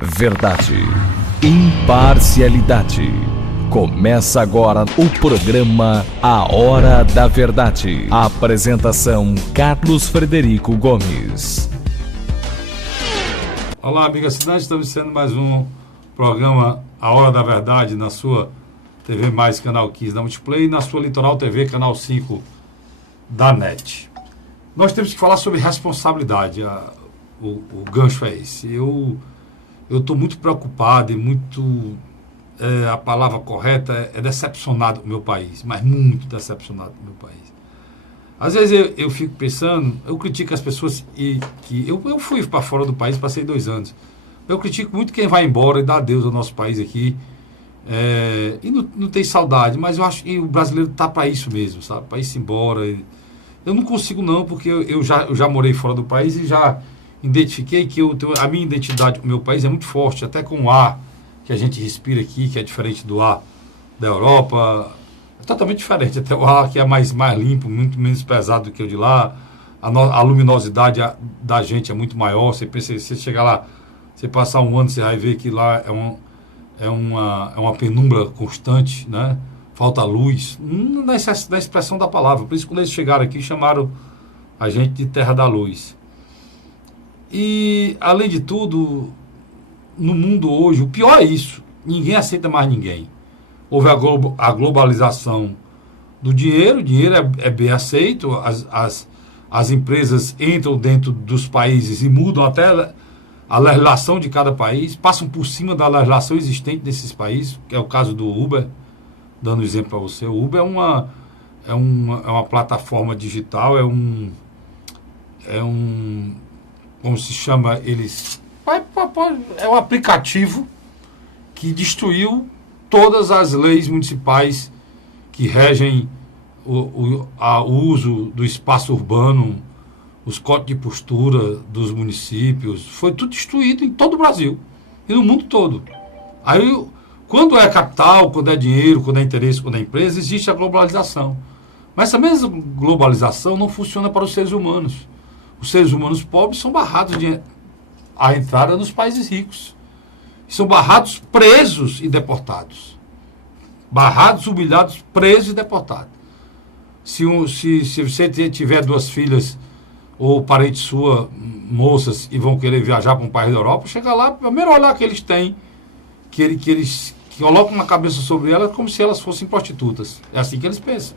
Verdade, imparcialidade. Começa agora o programa A Hora da Verdade. A apresentação Carlos Frederico Gomes. Olá, amiga cidade, estamos iniciando mais um programa A Hora da Verdade na sua TV Mais Canal 15 da Multiplay e na sua Litoral TV Canal 5 da NET. Nós temos que falar sobre responsabilidade. O gancho é esse. Eu estou muito preocupado e muito, a palavra correta é decepcionado com o meu país, mas muito decepcionado com o meu país. Às vezes eu fico pensando, eu critico as pessoas eu fui para fora do país, passei 2 anos. Eu critico muito quem vai embora e dá adeus ao nosso país aqui. E não tem saudade, mas eu acho que o brasileiro está para isso mesmo, sabe? Para ir embora. Eu não consigo não, porque eu já morei fora do país e já identifiquei que a minha identidade com o meu país é muito forte, até com o ar que a gente respira aqui, que é diferente do ar da Europa, é totalmente diferente, até o ar que é mais limpo, muito menos pesado do que o de lá, a luminosidade da gente é muito maior, você pensa, você chegar lá, você passar um ano, você vai ver que lá é uma penumbra constante, né? Falta luz, na expressão da palavra, por isso quando eles chegaram aqui, chamaram a gente de Terra da Luz. E, além de tudo, no mundo hoje, o pior é isso. Ninguém aceita mais ninguém. Houve a globalização do dinheiro, o dinheiro é bem aceito, as empresas entram dentro dos países e mudam até a legislação de cada país, passam por cima da legislação existente desses países, que é o caso do Uber, dando exemplo para você. O Uber é uma plataforma digital, como se chama, é um aplicativo que destruiu todas as leis municipais que regem o uso do espaço urbano, os códigos de postura dos municípios, foi tudo destruído em todo o Brasil e no mundo todo. Aí, quando é capital, quando é dinheiro, quando é interesse, quando é empresa, existe a globalização. Mas essa mesma globalização não funciona para os seres humanos. Os seres humanos pobres são barrados à entrada nos países ricos. São barrados, presos e deportados. Barrados, humilhados, presos e deportados. Se você tiver 2 filhas ou parentes suas, moças, e vão querer viajar para um país da Europa, chega lá, primeiro olhar que eles têm, que eles colocam uma cabeça sobre elas como se elas fossem prostitutas. É assim que eles pensam,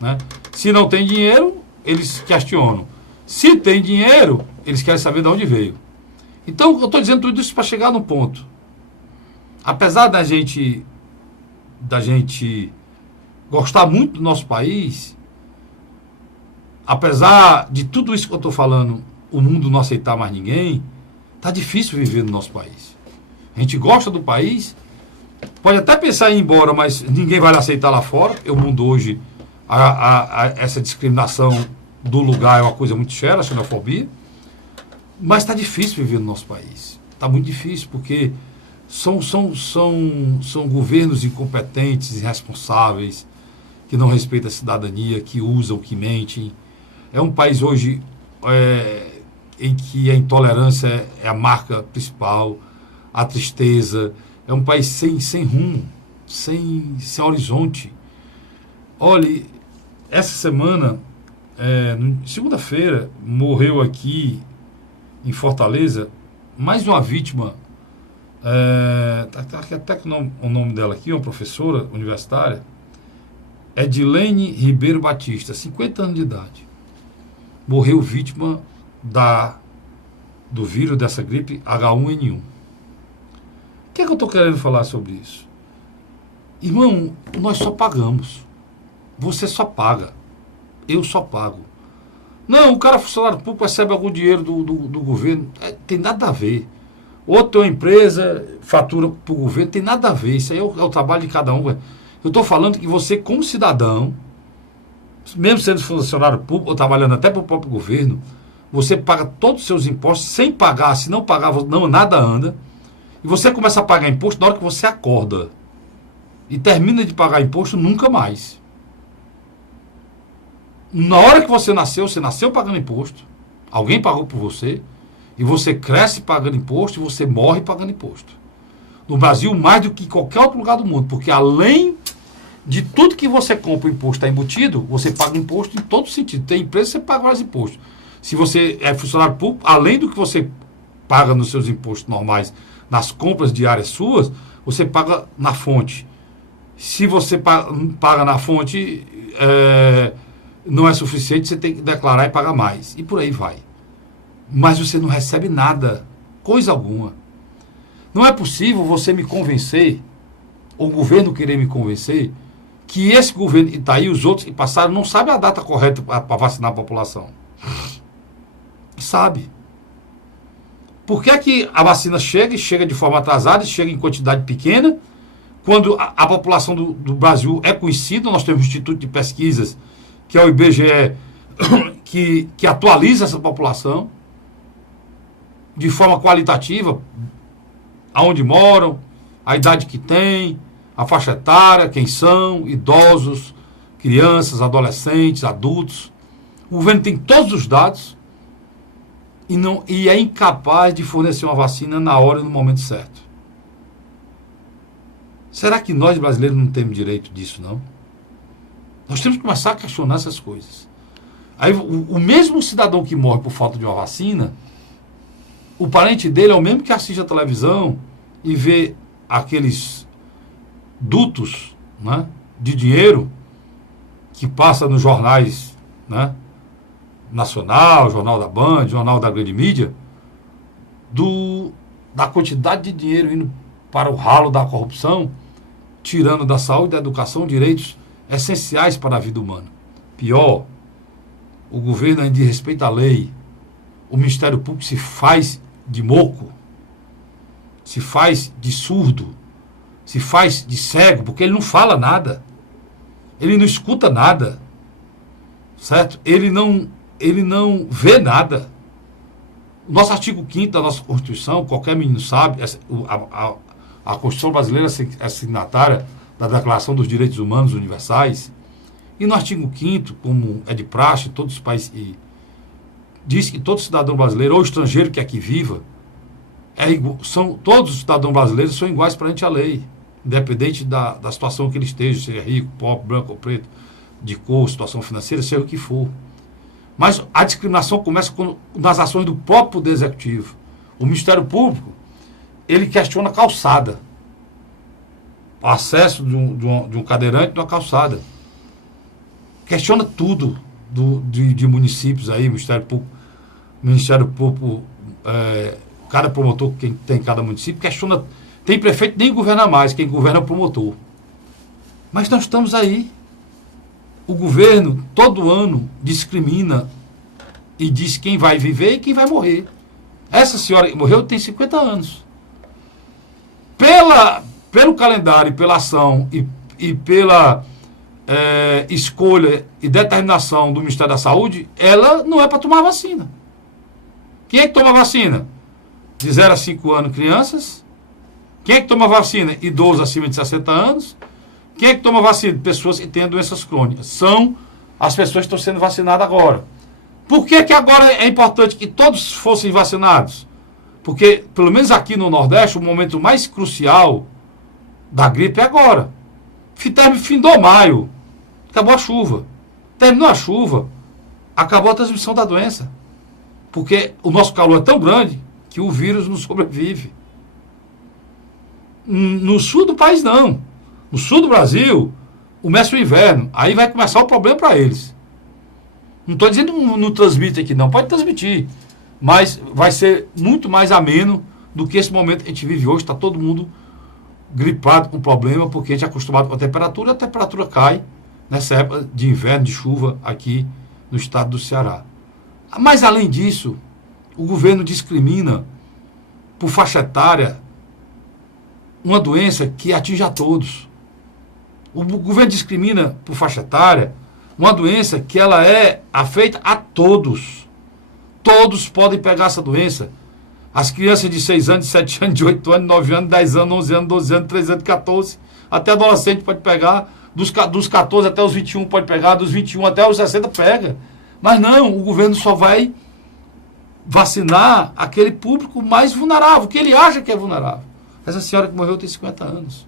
né? Se não tem dinheiro, eles questionam. Se tem dinheiro, eles querem saber de onde veio. Então, eu estou dizendo tudo isso para chegar num ponto. Apesar da gente gostar muito do nosso país, apesar de tudo isso que eu estou falando, o mundo não aceitar mais ninguém, está difícil viver no nosso país. A gente gosta do país, pode até pensar em ir embora, mas ninguém vai aceitar lá fora. O mundo hoje, essa discriminação do lugar é uma coisa muito séria, a xenofobia, mas está difícil viver no nosso país. Está muito difícil, porque são governos incompetentes, irresponsáveis, que não respeitam a cidadania, que usam, que mentem. É um país hoje em que a intolerância é a marca principal, a tristeza. É um país sem rumo, sem horizonte. Olha, essa semana, segunda-feira, morreu aqui em Fortaleza mais uma vítima, até que o nome dela aqui, uma professora universitária, Edilene Ribeiro Batista, 50 anos de idade. Morreu vítima do vírus dessa gripe H1N1. O que é que eu estou querendo falar sobre isso? Irmão, nós só pagamos. Você só paga. Eu só pago. Não, o cara funcionário público recebe algum dinheiro do governo. Tem nada a ver. Outra empresa fatura para o governo, tem nada a ver. Isso aí é o trabalho de cada um. Eu estou falando que você, como cidadão, mesmo sendo funcionário público ou trabalhando até para o próprio governo, você paga todos os seus impostos sem pagar. Se não pagar, nada anda. E você começa a pagar imposto na hora que você acorda. E termina de pagar imposto nunca mais. Na hora que você nasceu pagando imposto. Alguém pagou por você. E você cresce pagando imposto e você morre pagando imposto. No Brasil, mais do que em qualquer outro lugar do mundo, porque além de tudo que você compra, o imposto está embutido, você paga imposto em todo sentido. Tem empresa, você paga vários impostos. Se você é funcionário público, além do que você paga nos seus impostos normais, nas compras diárias suas, você paga na fonte. Se você paga na fonte, não é suficiente, você tem que declarar e pagar mais. E por aí vai. Mas você não recebe nada, coisa alguma. Não é possível você me convencer, ou o governo querer me convencer, que esse governo que está aí, os outros que passaram, não sabe a data correta para vacinar a população. Sabe. Por que é que a vacina chega e chega de forma atrasada, chega em quantidade pequena, quando a população do Brasil é conhecida? Nós temos um instituto de pesquisas, que é o IBGE, que atualiza essa população de forma qualitativa, aonde moram, a idade que tem, a faixa etária, quem são, idosos, crianças, adolescentes, adultos. O governo tem todos os dados e é incapaz de fornecer uma vacina na hora e no momento certo. Será que nós brasileiros não temos direito disso, não? Nós temos que começar a questionar essas coisas. Aí, o mesmo cidadão que morre por falta de uma vacina, o parente dele é o mesmo que assiste a televisão e vê aqueles dutos, né, de dinheiro que passa nos jornais, né, nacional, jornal da Band, jornal da grande mídia, da quantidade de dinheiro indo para o ralo da corrupção, tirando da saúde, da educação, direitos essenciais para a vida humana. Pior, o governo ainda respeita a lei, o Ministério Público se faz de moco, se faz de surdo, se faz de cego, porque ele não fala nada, ele não escuta nada, certo? Ele não vê nada. O nosso artigo 5º da nossa Constituição, qualquer menino sabe, a Constituição brasileira é signatária da Declaração dos Direitos Humanos Universais, e no artigo 5º, como é de praxe, todos os países, diz que todo cidadão brasileiro ou estrangeiro que aqui viva, todos os cidadãos brasileiros são iguais perante a lei, independente da situação que ele esteja, seja rico, pobre, branco ou preto, de cor, situação financeira, seja o que for. Mas a discriminação começa nas ações do próprio Poder Executivo. O Ministério Público, ele questiona a calçada, o acesso de um cadeirante numa calçada. Questiona tudo de municípios aí, Ministério Público, cada promotor que tem em cada município, questiona. Tem prefeito que nem governa mais, quem governa é o promotor. Mas nós estamos aí. O governo, todo ano, discrimina e diz quem vai viver e quem vai morrer. Essa senhora que morreu tem 50 anos. Pelo calendário, pela ação e pela escolha e determinação do Ministério da Saúde, ela não é para tomar vacina. Quem é que toma vacina? De 0 a 5 anos, crianças. Quem é que toma vacina? Idosos acima de 60 anos. Quem é que toma vacina? Pessoas que têm doenças crônicas. São as pessoas que estão sendo vacinadas agora. Por que agora é importante que todos fossem vacinados? Porque, pelo menos aqui no Nordeste, o momento mais crucial da gripe é agora. Findou maio, acabou a chuva. Terminou a chuva, acabou a transmissão da doença. Porque o nosso calor é tão grande que o vírus não sobrevive. No sul do país, não. No sul do Brasil, começa o inverno. Aí vai começar o problema para eles. Não estou dizendo que não transmite aqui, não. Pode transmitir. Mas vai ser muito mais ameno do que esse momento que a gente vive hoje. Está todo mundo gripado com problema, porque a gente é acostumado com a temperatura cai nessa época de inverno, de chuva, aqui no estado do Ceará. Mas, além disso, o governo discrimina por faixa etária uma doença que atinge a todos. O governo discrimina por faixa etária uma doença que ela é afeita a todos. Todos podem pegar essa doença. As crianças de 6 anos, de 7 anos, de 8 anos, 9 anos, 10 anos, 11 anos, 12 anos, 13 anos, 14, até adolescente pode pegar, dos 14 até os 21 pode pegar, dos 21 até os 60 pega. Mas não, o governo só vai vacinar aquele público mais vulnerável, que ele acha que é vulnerável. Essa senhora que morreu tem 50 anos.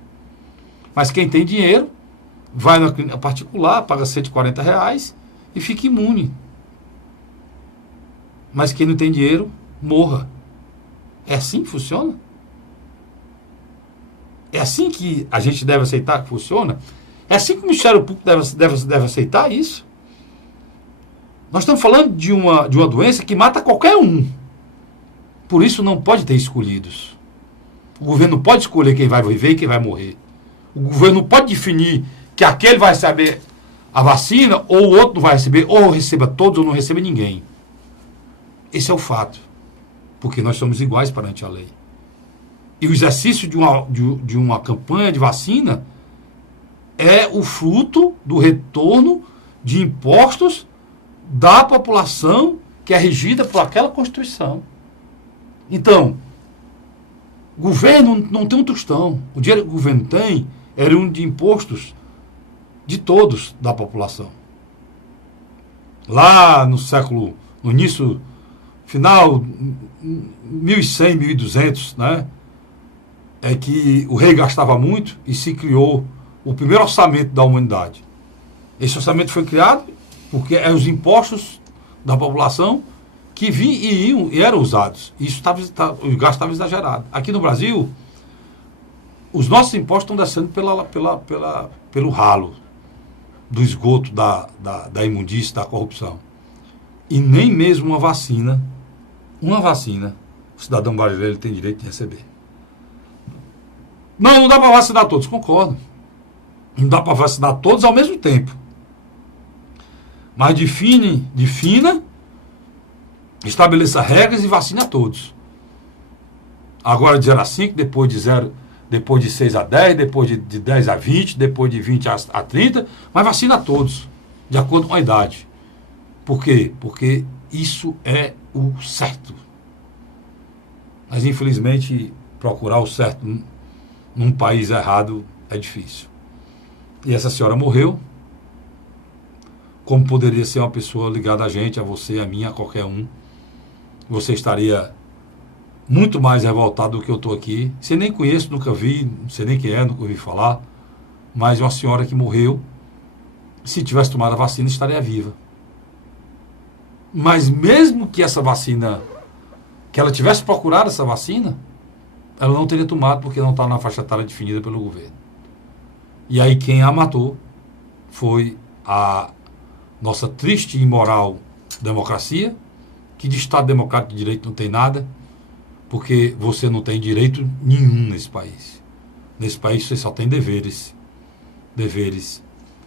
Mas quem tem dinheiro, vai na clínica particular, paga R$140 e fica imune. Mas quem não tem dinheiro, morra. É assim que funciona? É assim que a gente deve aceitar que funciona? É assim que o Ministério Público deve aceitar isso? Nós estamos falando de uma doença que mata qualquer um. Por isso não pode ter escolhidos. O governo não pode escolher quem vai viver e quem vai morrer. O governo não pode definir que aquele vai receber a vacina ou o outro não vai receber, ou receba todos ou não receba ninguém. Esse é o fato. Porque nós somos iguais perante a lei. E o exercício de uma campanha de vacina é o fruto do retorno de impostos da população que é regida por aquela Constituição. Então, o governo não tem um tostão. O dinheiro que o governo tem era um de impostos de todos da população. Lá no início, final, 1100, 1200, né? É que o rei gastava muito e se criou o primeiro orçamento da humanidade. Esse orçamento foi criado porque eram os impostos da população que vinham e eram usados. Isso o gasto estava exagerado. Aqui no Brasil, os nossos impostos estão descendo pelo ralo do esgoto, da imundície, da corrupção. E nem mesmo uma vacina, o cidadão brasileiro tem direito de receber. Não dá para vacinar todos, concordo. Não dá para vacinar todos ao mesmo tempo. Mas defina, estabeleça regras e vacine a todos. Agora de 0 a 5, depois de 6 a 10, depois de 10 a 20, depois de 20 a 30, mas vacina a todos, de acordo com a idade. Por quê? Porque isso é o certo. Mas infelizmente procurar o certo num país errado é difícil. E essa senhora morreu, como poderia ser uma pessoa ligada a gente, a você, a mim, a qualquer um. Você estaria muito mais revoltado do que eu estou aqui. Você nem conheço, nunca vi, não sei nem quem é, nunca ouvi falar. Mas uma senhora que morreu, se tivesse tomado a vacina, estaria viva. Mas mesmo que essa vacina, que ela tivesse procurado essa vacina, ela não teria tomado porque não está na faixa etária definida pelo governo. E aí quem a matou foi a nossa triste e imoral democracia, que de Estado Democrático de Direito não tem nada, porque você não tem direito nenhum nesse país. Nesse país você só tem deveres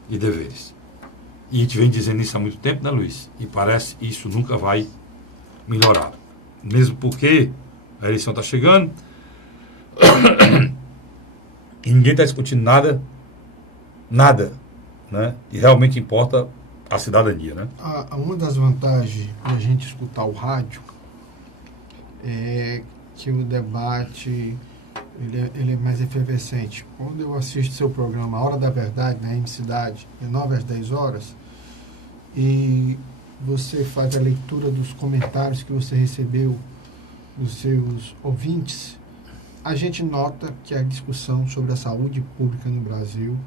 e deveres. E a gente vem dizendo isso há muito tempo, né, Luiz? E parece que isso nunca vai melhorar. Mesmo porque a eleição está chegando e ninguém está discutindo nada, né? E realmente importa a cidadania, né? Uma das vantagens de a gente escutar o rádio é que o debate ele é mais efervescente. Quando eu assisto seu programa A Hora da Verdade, na M Cidade, de 9 às 10 horas, e você faz a leitura dos comentários que você recebeu dos seus ouvintes, a gente nota que a discussão sobre a saúde pública no Brasil,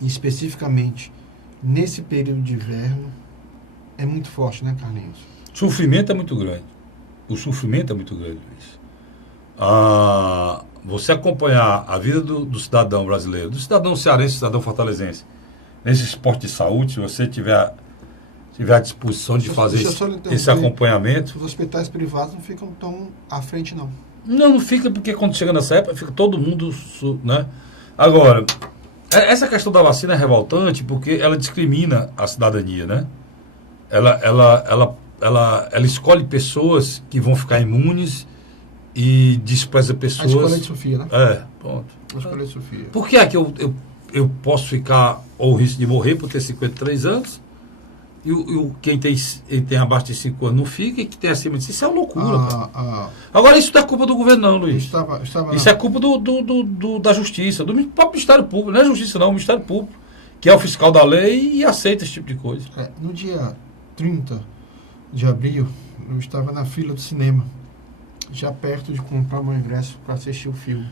e especificamente nesse período de inverno, é muito forte, né, Carlinhos? O sofrimento é muito grande. Luiz. Você acompanhar a vida do cidadão brasileiro, do cidadão cearense, do cidadão fortalezense, nesse esporte de saúde, se você tiver à disposição de fazer esse acompanhamento. Os hospitais privados não ficam tão à frente, não. Não fica, porque quando chega nessa época, fica todo mundo, né? Agora, essa questão da vacina é revoltante porque ela discrimina a cidadania, né? Ela escolhe pessoas que vão ficar imunes e despreza pessoas... A escolha de Sofia, né? Pronto. A escolha de Sofia. Por que é que eu posso ficar ou risco de morrer por ter 53 anos e quem tem abaixo de 5 anos não fica e quem tem acima de 5? Isso é uma loucura, cara. Agora, isso não é culpa do governo, não, Luiz. Isso é culpa da Justiça, do próprio Ministério Público. Não é Justiça, não, o Ministério Público, que é o fiscal da lei e aceita esse tipo de coisa. No dia 30 de abril eu estava na fila do cinema, já perto de comprar meu ingresso para assistir o filme.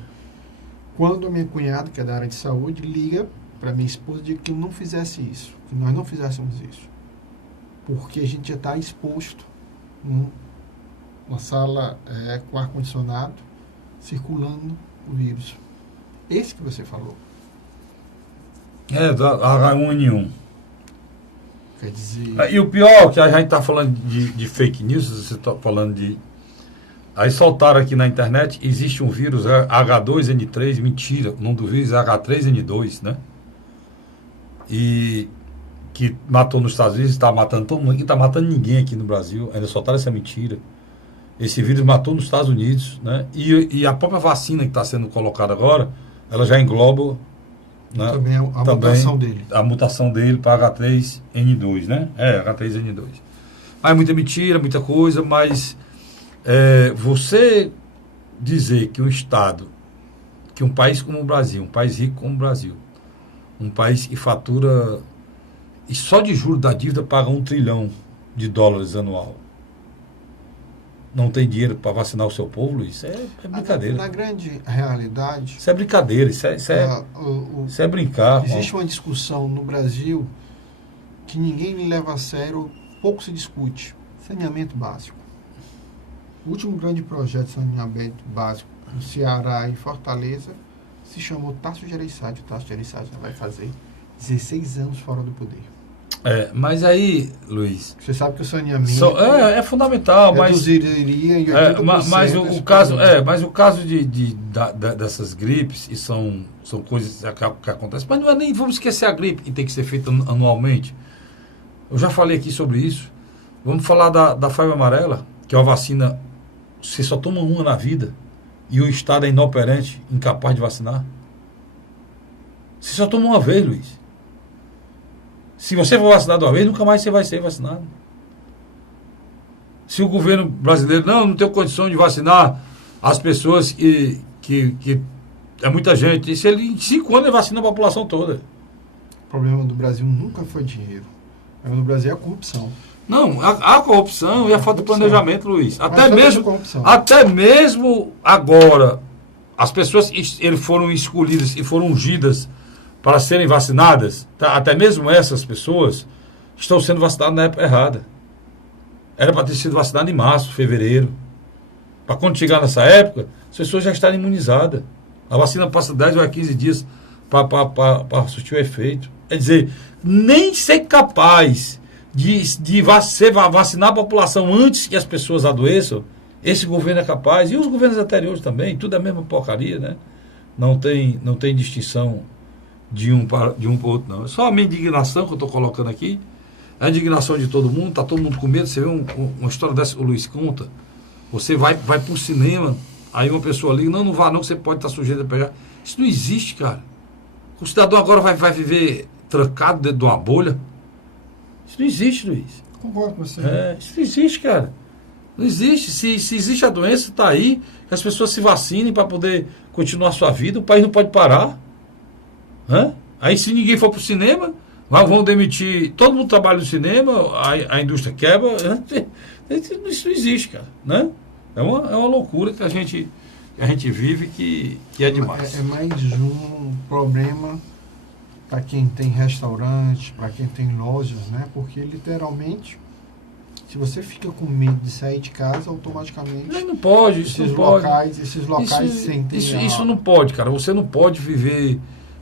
Quando a minha cunhada, que é da área de saúde, liga para minha esposa e diz que eu não fizesse isso, que nós não fizéssemos isso. Porque a gente já está exposto numa sala com ar-condicionado, circulando o vírus. Esse que você falou. Da H1N1. Quer dizer... E o pior, que a gente está falando de fake news, você está falando de... Aí soltaram aqui na internet, existe um vírus H2N3, mentira, o nome do vírus é H3N2, né? E que matou nos Estados Unidos, está matando todo mundo, que está matando ninguém aqui no Brasil, ainda soltaram essa mentira. Esse vírus matou nos Estados Unidos, né? E a própria vacina que está sendo colocada agora, ela já engloba, né? Também a mutação dele. A mutação dele para H3N2, né? H3N2. Mas muita mentira, muita coisa, mas você dizer que um Estado, que um país como o Brasil, um país rico como o Brasil, um país que fatura, e só de juros da dívida paga $1 trilhão anual, não tem dinheiro para vacinar o seu povo, Luiz, é brincadeira. Na grande realidade... Isso é brincadeira, isso é brincar. Existe uma discussão no Brasil que ninguém leva a sério, pouco se discute. Saneamento básico. O último grande projeto de saneamento básico no Ceará e Fortaleza se chamou Tasso Gereissati. O Tasso Gereissati vai fazer 16 anos fora do poder. Mas aí, Luiz... Você sabe que o saneamento... é fundamental, mas... Mas o caso dessas gripes, e são coisas que acontecem, mas não é nem... Vamos esquecer a gripe, que tem que ser feita anualmente. Eu já falei aqui sobre isso. Vamos falar da febre amarela, que é uma vacina... Você só toma uma na vida, e o Estado é inoperante, incapaz de vacinar. Você só toma uma vez, Luiz. Se você for vacinado uma vez, nunca mais você vai ser vacinado. Se o governo brasileiro não tem condição de vacinar as pessoas que é muita gente, e se ele em 5 anos ele vacina a população toda. O problema do Brasil nunca foi dinheiro. O problema do Brasil é a corrupção. Não, a corrupção e a falta de planejamento, Luiz. Até mesmo agora, as pessoas eles foram escolhidas e foram ungidas para serem vacinadas, tá? Até mesmo essas pessoas estão sendo vacinadas na época errada. Era para ter sido vacinado em março, fevereiro. Para quando chegar nessa época, as pessoas já estarem imunizadas. A vacina passa 10 ou 15 dias para surtir o efeito. Quer dizer, nem ser capaz de vacinar a população antes que as pessoas adoeçam, esse governo é capaz, e os governos anteriores também, tudo é a mesma porcaria, né? Não tem distinção de um para o outro, não. É só a minha indignação que eu estou colocando aqui, a indignação de todo mundo, está todo mundo com medo. Você vê uma história dessa que o Luiz conta, você vai para o cinema, aí uma pessoa liga, não vá não, que você pode estar sujeito a pegar. Isso não existe, cara. O cidadão agora vai viver trancado dentro de uma bolha. Isso não existe, Luiz. Concordo com você. Isso não existe, cara. Não existe. Se existe a doença, está aí, que as pessoas se vacinem para poder continuar a sua vida, o país não pode parar. Aí se ninguém for para o cinema, vão demitir, todo mundo trabalha no cinema, a indústria quebra. Isso não existe, cara. Né? É uma loucura que a gente vive que é demais. É mais um problema para quem tem restaurante, para quem tem lojas, né? Porque literalmente, se você fica com medo de sair de casa, automaticamente não pode, esses locais isso não pode, cara. Você não pode viver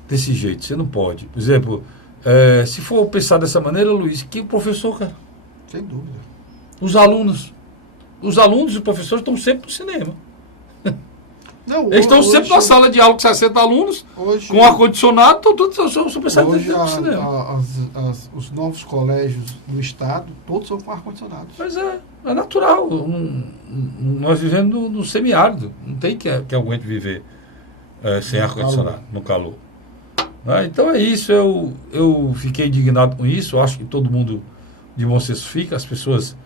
desse jeito, você não pode. Por exemplo, se for pensar dessa maneira, Luiz, que o professor, cara, sem dúvida, os alunos e os professores estão sempre no cinema. Não, eles estão sempre na sala de aula com 60 alunos, com ar-condicionado, estão todos pensando dentro do cinema. Os novos colégios do estado, todos são com ar-condicionado. Mas é natural. Nós vivemos no semiárido, não tem que aguente viver sem ar-condicionado, no calor. Então é isso, eu fiquei indignado com isso, acho que todo mundo de bom senso fica, as pessoas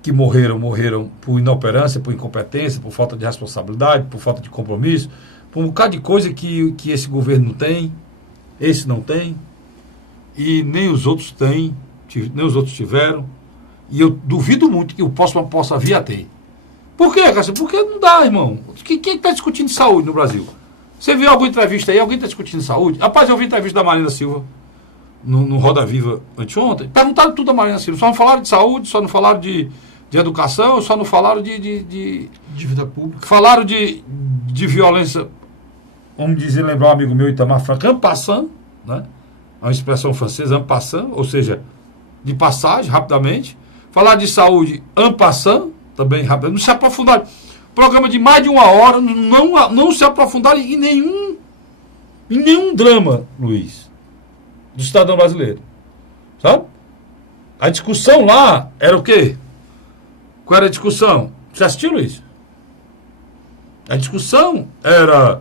que morreram por inoperância, por incompetência, por falta de responsabilidade, por falta de compromisso, por um bocado de coisa que esse governo não tem, esse não tem, e nem os outros têm, nem os outros tiveram, E eu duvido muito que o próximo possa vir a ter. Por quê, Cássio? Porque não dá, irmão. Quem está discutindo saúde no Brasil? Você viu alguma entrevista aí? Alguém está discutindo saúde? Rapaz, eu vi entrevista da Marina Silva no Roda Viva anteontem. Perguntaram tudo da Marina Silva. Só não falaram de saúde, só não falaram de educação, só não falaram de vida pública. Falaram de violência, vamos dizer, lembrar um amigo meu, Itamar Franco, en passant, né? Uma expressão francesa, en passant, ou seja, de passagem, rapidamente. Falar de saúde, en passant, também rapidamente. Não se aprofundaram. Programa de mais de 1 hora, não se aprofundaram em nenhum drama, Luiz, do cidadão brasileiro. Sabe? A discussão lá era o quê? Qual era a discussão? Você assistiu, Luiz? A discussão era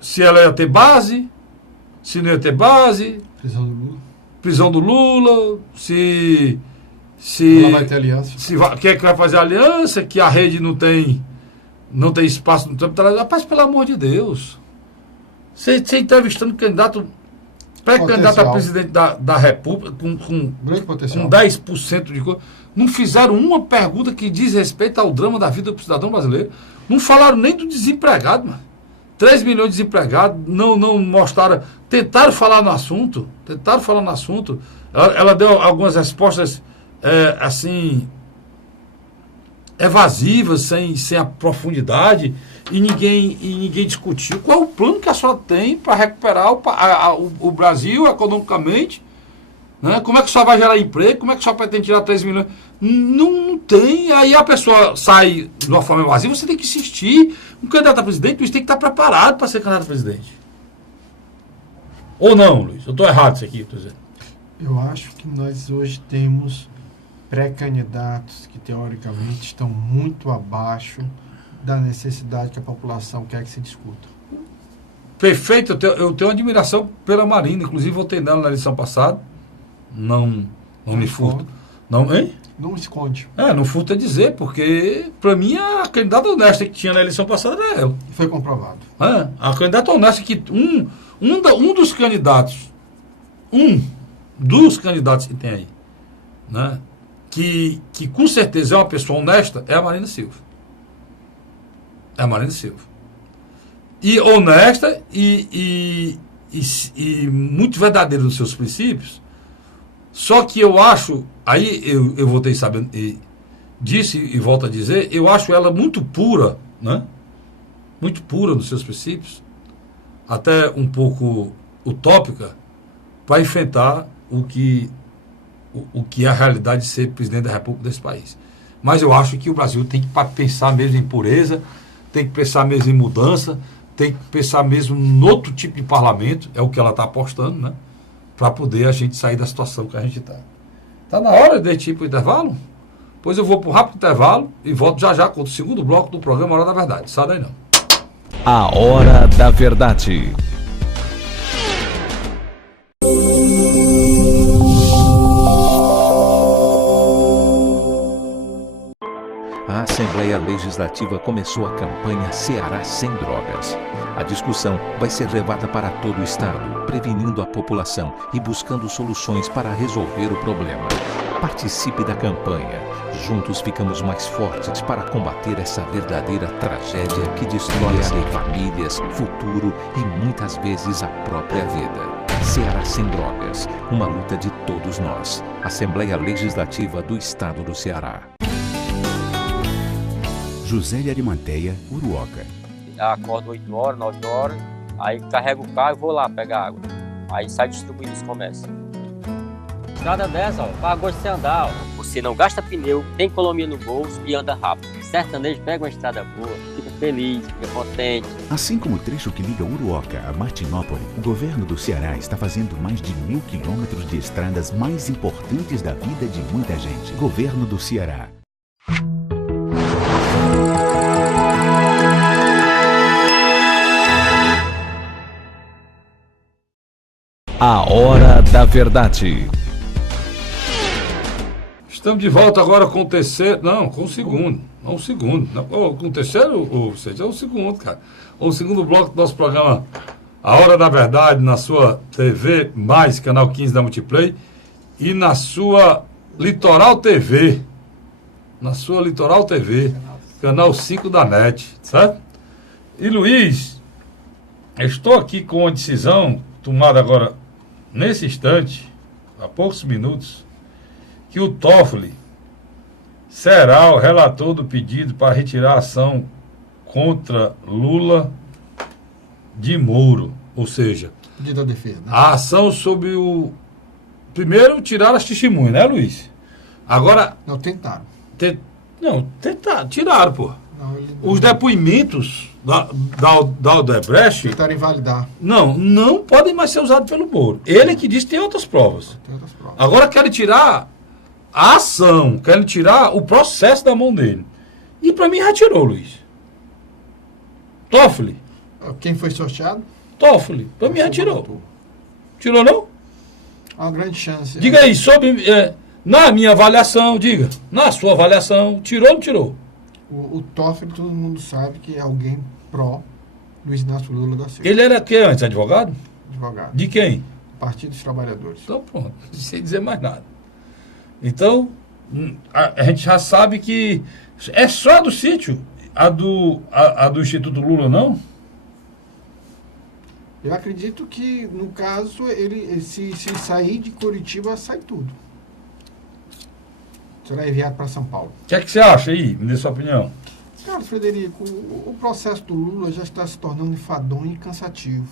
se ela ia ter base, se não ia ter base. Prisão do Lula. Prisão do Lula, se ela vai ter aliança. Quem é que vai fazer aliança, que a rede não tem espaço no tempo. Rapaz, pelo amor de Deus. Você entrevistando candidato, pré-candidato a presidente da República com grande potencial. Com 10% de coisa. Não fizeram uma pergunta que diz respeito ao drama da vida do cidadão brasileiro. Não falaram nem do desempregado, mano. 3 milhões de desempregados, não mostraram, tentaram falar no assunto. Ela deu algumas respostas, assim, evasivas, sem a profundidade, e ninguém discutiu. Qual é o plano que a senhora tem para recuperar o Brasil economicamente? Né? Como é que só vai gerar emprego? Como é que só pretende tirar 3 milhões? Não tem. Aí a pessoa sai de uma forma evasiva, você tem que insistir. Um candidato a presidente, Luiz, tem que estar preparado para ser candidato a presidente. Ou não, Luiz? Eu estou errado isso aqui, estou dizendo. Eu acho que nós hoje temos pré-candidatos que, teoricamente, estão muito abaixo da necessidade que a população quer que se discuta. Perfeito. Eu tenho admiração pela Marina. Inclusive, votei nela na eleição passada. Não me furto. Não, hein? Não esconde. Não furto a dizer, porque para mim a candidata honesta que tinha na eleição passada era ela. Foi comprovado. A candidata honesta que um dos candidatos que tem aí, né? Que com certeza é uma pessoa honesta, é a Marina Silva. E honesta e muito verdadeira nos seus princípios. Só que eu acho, aí eu voltei sabendo, disse e volto a dizer, eu acho ela muito pura, né? Muito pura nos seus princípios, até um pouco utópica, para enfrentar o que é a realidade de ser presidente da República desse país. Mas eu acho que o Brasil tem que pensar mesmo em pureza, tem que pensar mesmo em mudança, tem que pensar mesmo em outro tipo de parlamento, é o que ela está apostando, né? Para poder a gente sair da situação que a gente está. Está na hora de ir para o intervalo? Pois eu vou para um rápido intervalo e volto já com o segundo bloco do programa Hora da Verdade. Sai daí não. A Hora da Verdade. A Assembleia Legislativa começou a campanha Ceará Sem Drogas. A discussão vai ser levada para todo o estado, prevenindo a população e buscando soluções para resolver o problema. Participe da campanha. Juntos ficamos mais fortes para combater essa verdadeira tragédia que destrói famílias, futuro e muitas vezes a própria vida. Ceará Sem Drogas, uma luta de todos nós. Assembleia Legislativa do Estado do Ceará. José de Arimateia, Uruoca. Acordo 8 horas, 9 horas, aí carrego o carro e vou lá pegar água. Aí sai distribuindo os comércios. Estrada dessa, para gosto de você andar. Você não gasta pneu, tem economia no bolso e anda rápido. Sertanejo pega uma estrada boa, fica feliz, fica contente. Assim como o trecho que liga Uruoca a Martinópole, o governo do Ceará está fazendo mais de 1.000 quilômetros de estradas mais importantes da vida de muita gente. Governo do Ceará. A Hora da Verdade. Estamos de volta agora com o terceiro. Não, com o segundo. Não, o segundo. Não, com o terceiro, é o segundo, cara. O segundo bloco do nosso programa A Hora da Verdade, na sua TV, mais canal 15 da Multiplay, e na sua Litoral TV. Na sua Litoral TV. Canal 5 da NET, certo? E Luiz, estou aqui com uma decisão tomada agora, nesse instante, há poucos minutos, que o Toffoli será o relator do pedido para retirar a ação contra Lula de Moro. Ou seja, Pedido da defesa, né? a ação sobre o... Primeiro, tirar as testemunhas, né, Luiz? Agora... Não, tentaram. Tiraram, pô. Não, ele não- Os depoimentos da Odebrecht Tentaram invalidar. não podem mais ser usados pelo Moro. Ele que disse que tem outras provas. Tem outras provas. Agora querem tirar a ação, querem tirar o processo da mão dele. E para mim retirou, Luiz. Toffoli. Quem foi sorteado? Toffoli. Para mim retirou. Tirou não? Há uma grande chance. Diga aí, sobre... na minha avaliação, diga. Na sua avaliação, tirou ou não tirou? O Toffoli, todo mundo sabe que é alguém pró Luiz Inácio Lula da Silva. Ele era que antes? Advogado? Advogado. De quem? Partido dos Trabalhadores. Então pronto, sem dizer mais nada. Então, a gente já sabe que é só do sítio, a do Instituto Lula, não? Eu acredito que, no caso, ele se sair de Curitiba, sai tudo. Será enviado para São Paulo. O que é que você acha aí? Me dê sua opinião. Cara, Frederico, o processo do Lula já está se tornando enfadonho e cansativo.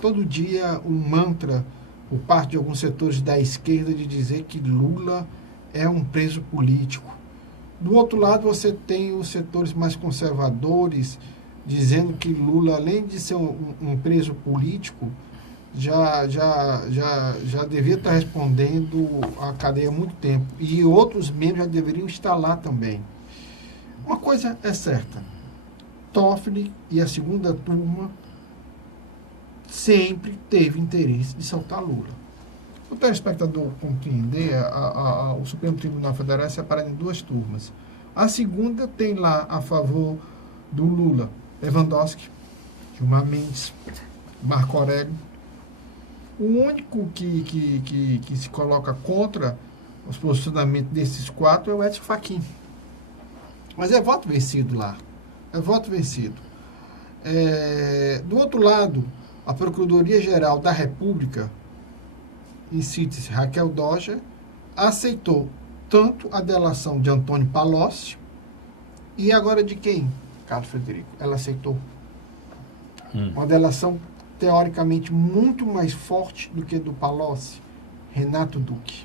Todo dia um mantra por parte de alguns setores da esquerda de dizer que Lula é um preso político. Do outro lado, você tem os setores mais conservadores dizendo que Lula, além de ser um preso político, já devia estar respondendo à cadeia há muito tempo. E outros membros já deveriam estar lá também. Uma coisa é certa, Toffoli e a segunda turma sempre teve interesse de soltar Lula. O telespectador compreender, o Supremo Tribunal Federal é separado em duas turmas. A segunda tem lá a favor do Lula Lewandowski, Gilmar Mendes, Marco Aurélio. O único que se coloca contra os posicionamentos desses quatro é o Edson Fachin. Mas é voto vencido lá. É voto vencido. Do outro lado, a Procuradoria-Geral da República, em síntese, Raquel Dodge, aceitou tanto a delação de Antônio Palocci e agora de quem, Carlos Frederico? Ela aceitou uma delação teoricamente muito mais forte do que do Palocci, Renato Duque.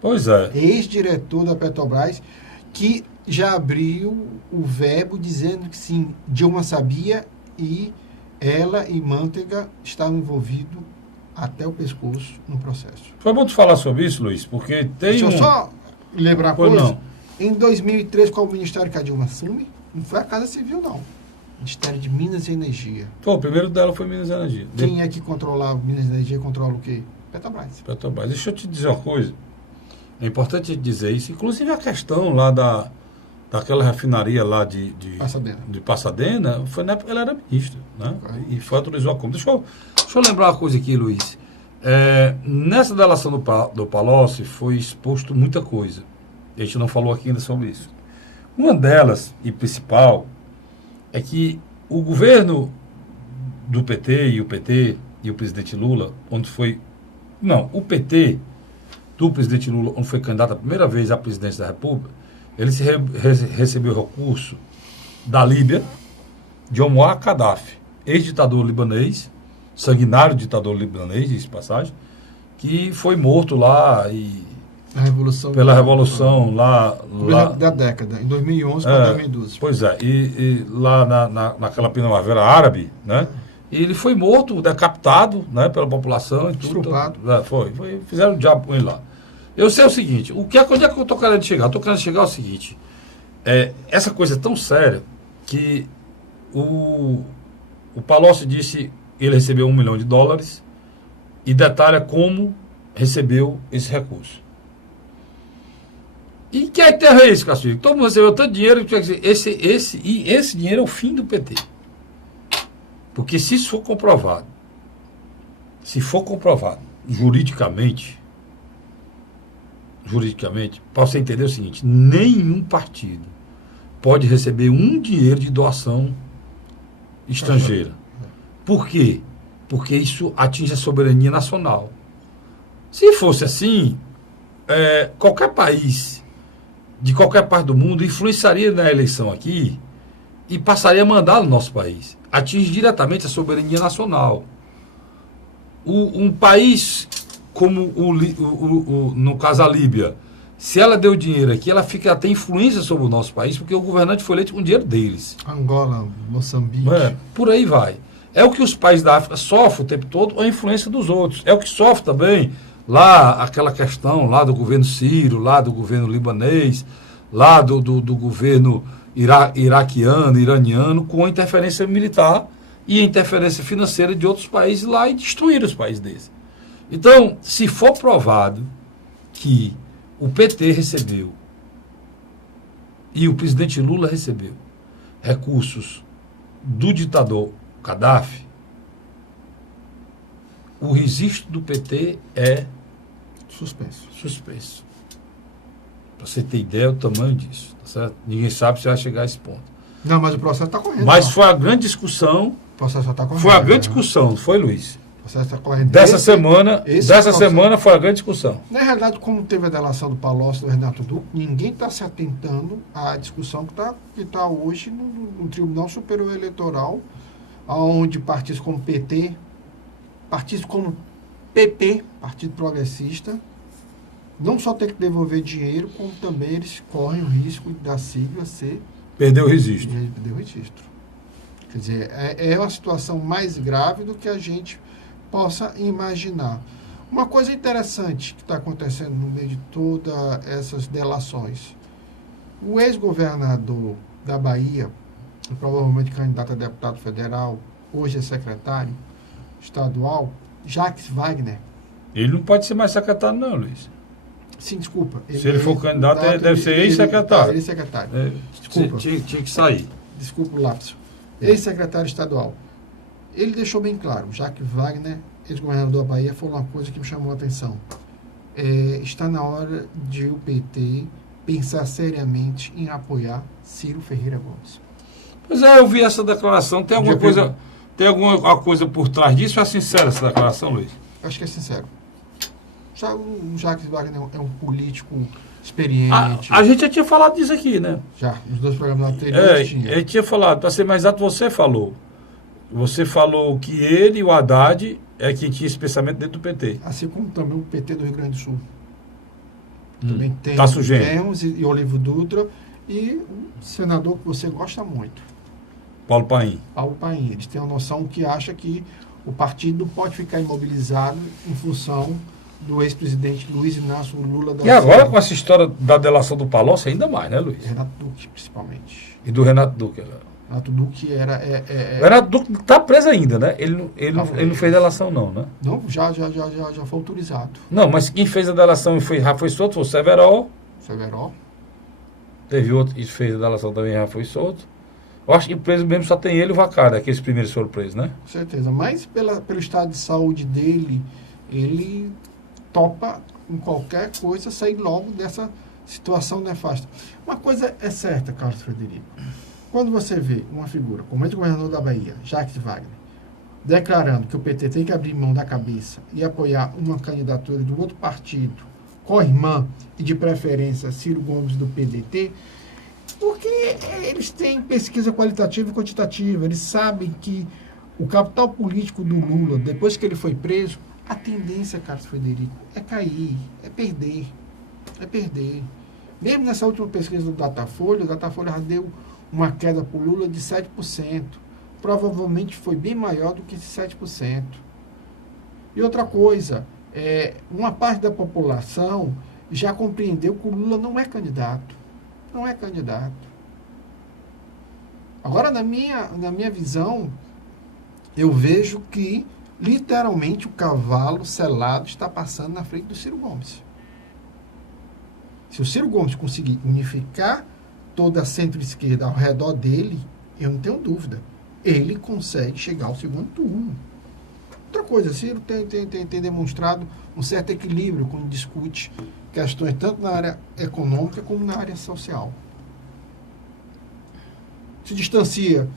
Pois é. Ex-diretor da Petrobras, que já abriu o verbo dizendo que sim, Dilma sabia e ela e Manteiga estavam envolvidos até o pescoço no processo. Foi bom tu falar sobre isso, Luiz, porque tem Deixa eu só lembrar Pois coisa. não. Em 2003, qual o ministério que a Dilma assume? Não foi a Casa Civil, não. Ministério de Minas e Energia. Pô, o primeiro dela foi Minas e Energia. Quem é que controla Minas e Energia? Controla o quê? Petrobras. Petrobras. Deixa eu te dizer uma coisa. É importante dizer isso. Inclusive a questão lá daquela refinaria lá de Pasadena, foi na época que ela era ministra, né? E foi autorizou a compra. Deixa eu lembrar uma coisa aqui, Luiz. Nessa delação do Palocci foi exposto muita coisa. A gente não falou aqui ainda sobre isso. Uma delas, e principal, é que o governo do PT e o presidente Lula, o PT do presidente Lula, onde foi candidato a primeira vez à presidência da República, ele recebeu recurso da Líbia, de Muammar Gaddafi, ex-ditador libanês, sanguinário ditador libanês, de passagem, que foi morto lá pela Revolução lá da década, em 2011 para 2012. Pois é, e lá naquela primavera árabe, né? E ele foi morto, decapitado, né, pela população e tudo. Estrupado. Fizeram o diabo com ele lá. Eu sei o seguinte, onde é que eu estou querendo chegar? Estou querendo chegar ao seguinte, essa coisa é tão séria que o Palocci disse que ele recebeu $1 milhão e detalha como recebeu esse recurso. E que terra é esse, Castilho? Todo mundo recebeu tanto dinheiro que esse dinheiro é o fim do PT. Porque se isso for comprovado juridicamente, juridicamente, para você entender o seguinte: nenhum partido pode receber um dinheiro de doação estrangeira. Por quê? Porque isso atinge a soberania nacional. Se fosse assim, qualquer país, de qualquer parte do mundo, influenciaria na eleição aqui e passaria a mandar no nosso país. Atinge diretamente a soberania nacional. Um país como, no caso, a Líbia, se ela deu dinheiro aqui, ela tem influência sobre o nosso país, porque o governante foi eleito com o dinheiro deles. Angola, Moçambique. Por aí vai. É o que os países da África sofrem o tempo todo, a influência dos outros. É o que sofre também lá aquela questão lá do governo sírio, lá do governo libanês, lá do governo iraquiano, iraniano, com a interferência militar e a interferência financeira de outros países lá e destruir os países desses. Então, se for provado que o PT recebeu e o presidente Lula recebeu recursos do ditador Gaddafi, o registro do PT é suspenso. Para você ter ideia do tamanho disso, tá certo? Ninguém sabe se vai chegar a esse ponto. Não, mas o processo está correndo. Mas foi a grande discussão. O processo está correndo. Foi a grande discussão, não foi, Luiz? O processo está correndo. Dessa semana foi a grande discussão. Na realidade, como teve a delação do Palocci, do Renato Duque, ninguém está se atentando à discussão que está hoje no Tribunal Superior Eleitoral, onde partidos como PT, partidos como PP, Partido Progressista, não só tem que devolver dinheiro, como também eles correm o risco da sigla ser... Perdeu o registro. Perdeu o registro. Quer dizer, é uma situação mais grave do que a gente possa imaginar. Uma coisa interessante que está acontecendo no meio de todas essas delações. O ex-governador da Bahia, provavelmente candidato a deputado federal, hoje é secretário estadual, Jacques Wagner. Ele não pode ser mais secretário, não, Luiz. Sim, desculpa. Se ele for candidato, deve ser ex-secretário. Ex-secretário. Desculpa. Tinha que sair. Desculpa o lapso. Ex-secretário estadual. Ele deixou bem claro, Jacques Wagner, ex-governador da Bahia, falou uma coisa que me chamou a atenção. Está na hora de o PT pensar seriamente em apoiar Ciro Ferreira Gomes. Pois é, eu vi essa declaração. Tem alguma coisa por trás disso? É sincera essa declaração, Luiz? Acho que é sincero. O Jacques Wagner é um político experiente. A gente já tinha falado disso aqui, né? Já, nos dois programas anteriores. Ele tinha falado, para ser mais exato, você falou. Você falou que ele e o Haddad é quem tinha esse pensamento dentro do PT. Assim como também o PT do Rio Grande do Sul. Também tem Tasso Genro e Olívio Dutra e um senador que você gosta muito. Paulo Paim. Eles têm uma noção que acha que o partido pode ficar imobilizado em função do ex-presidente Luiz Inácio Lula da Silva. E agora, com essa história da delação do Palocci, ainda mais, né, Luiz? Renato Duque, principalmente. E do Renato Duque. Renato Duque era... O Renato Duque está preso ainda, né? Ele não fez delação, não, né? Não, já foi autorizado. Não, mas quem fez a delação e já foi solto foi o Severo. Teve outro que fez a delação também, já foi solto. Eu acho que preso mesmo só tem ele e o Vacari, aqueles primeiros foram presos, né? Com certeza, mas pelo estado de saúde dele, ele topa em qualquer coisa sair logo dessa situação nefasta. Uma coisa é certa, Carlos Frederico. Quando você vê uma figura como o ex-governador da Bahia, Jacques Wagner, declarando que o PT tem que abrir mão da cabeça e apoiar uma candidatura de um outro partido, co-irmã e de preferência Ciro Gomes do PDT, porque eles têm pesquisa qualitativa e quantitativa, eles sabem que o capital político do Lula, depois que ele foi preso, a tendência, Carlos Frederico, é cair, é perder. Mesmo nessa última pesquisa do Datafolha, o Datafolha já deu uma queda para o Lula de 7%. Provavelmente foi bem maior do que esse 7%. E outra coisa, uma parte da população já compreendeu que o Lula não é candidato. Agora, na minha visão, eu vejo que literalmente o cavalo selado está passando na frente do Ciro Gomes. Se o Ciro Gomes conseguir unificar toda a centro-esquerda ao redor dele, eu não tenho dúvida, ele consegue chegar ao segundo turno. Outra coisa, Ciro tem demonstrado um certo equilíbrio quando discute questões tanto na área econômica como na área social. Se distancia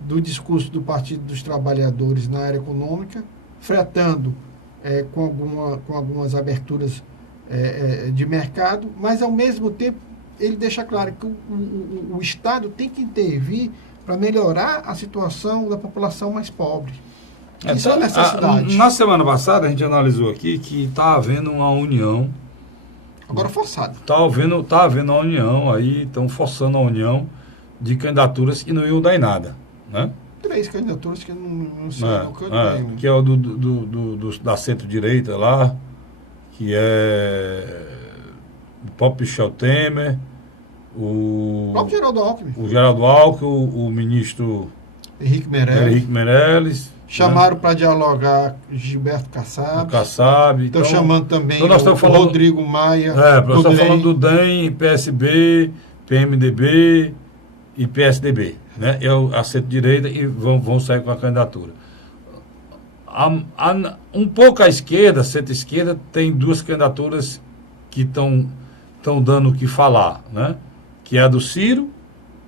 do discurso do Partido dos Trabalhadores na área econômica, fretando com algumas aberturas de mercado, mas ao mesmo tempo ele deixa claro que o Estado tem que intervir para melhorar a situação da população mais pobre. Isso é uma necessidade. Na semana passada a gente analisou aqui que está havendo uma união. Agora forçada. Está havendo uma união aí, estão forçando a união de candidaturas que não iam dar em nada, né? 3 candidaturas que não sei no canto nenhum. Que é o da centro-direita lá, que é o próprio Michel Temer, o próprio Geraldo Alckmin. O Geraldo Alckmin, o ministro Henrique Meirelles. Chamaram para dialogar Gilberto Kassab. Estão chamando também Rodrigo Maia. Nós estamos falando do DEM, PSB, PMDB e PSDB. Né? A centro-direita e vão sair com a candidatura. Um pouco à esquerda, centro-esquerda, tem 2 candidaturas que estão dando o que falar, né? Que é a do Ciro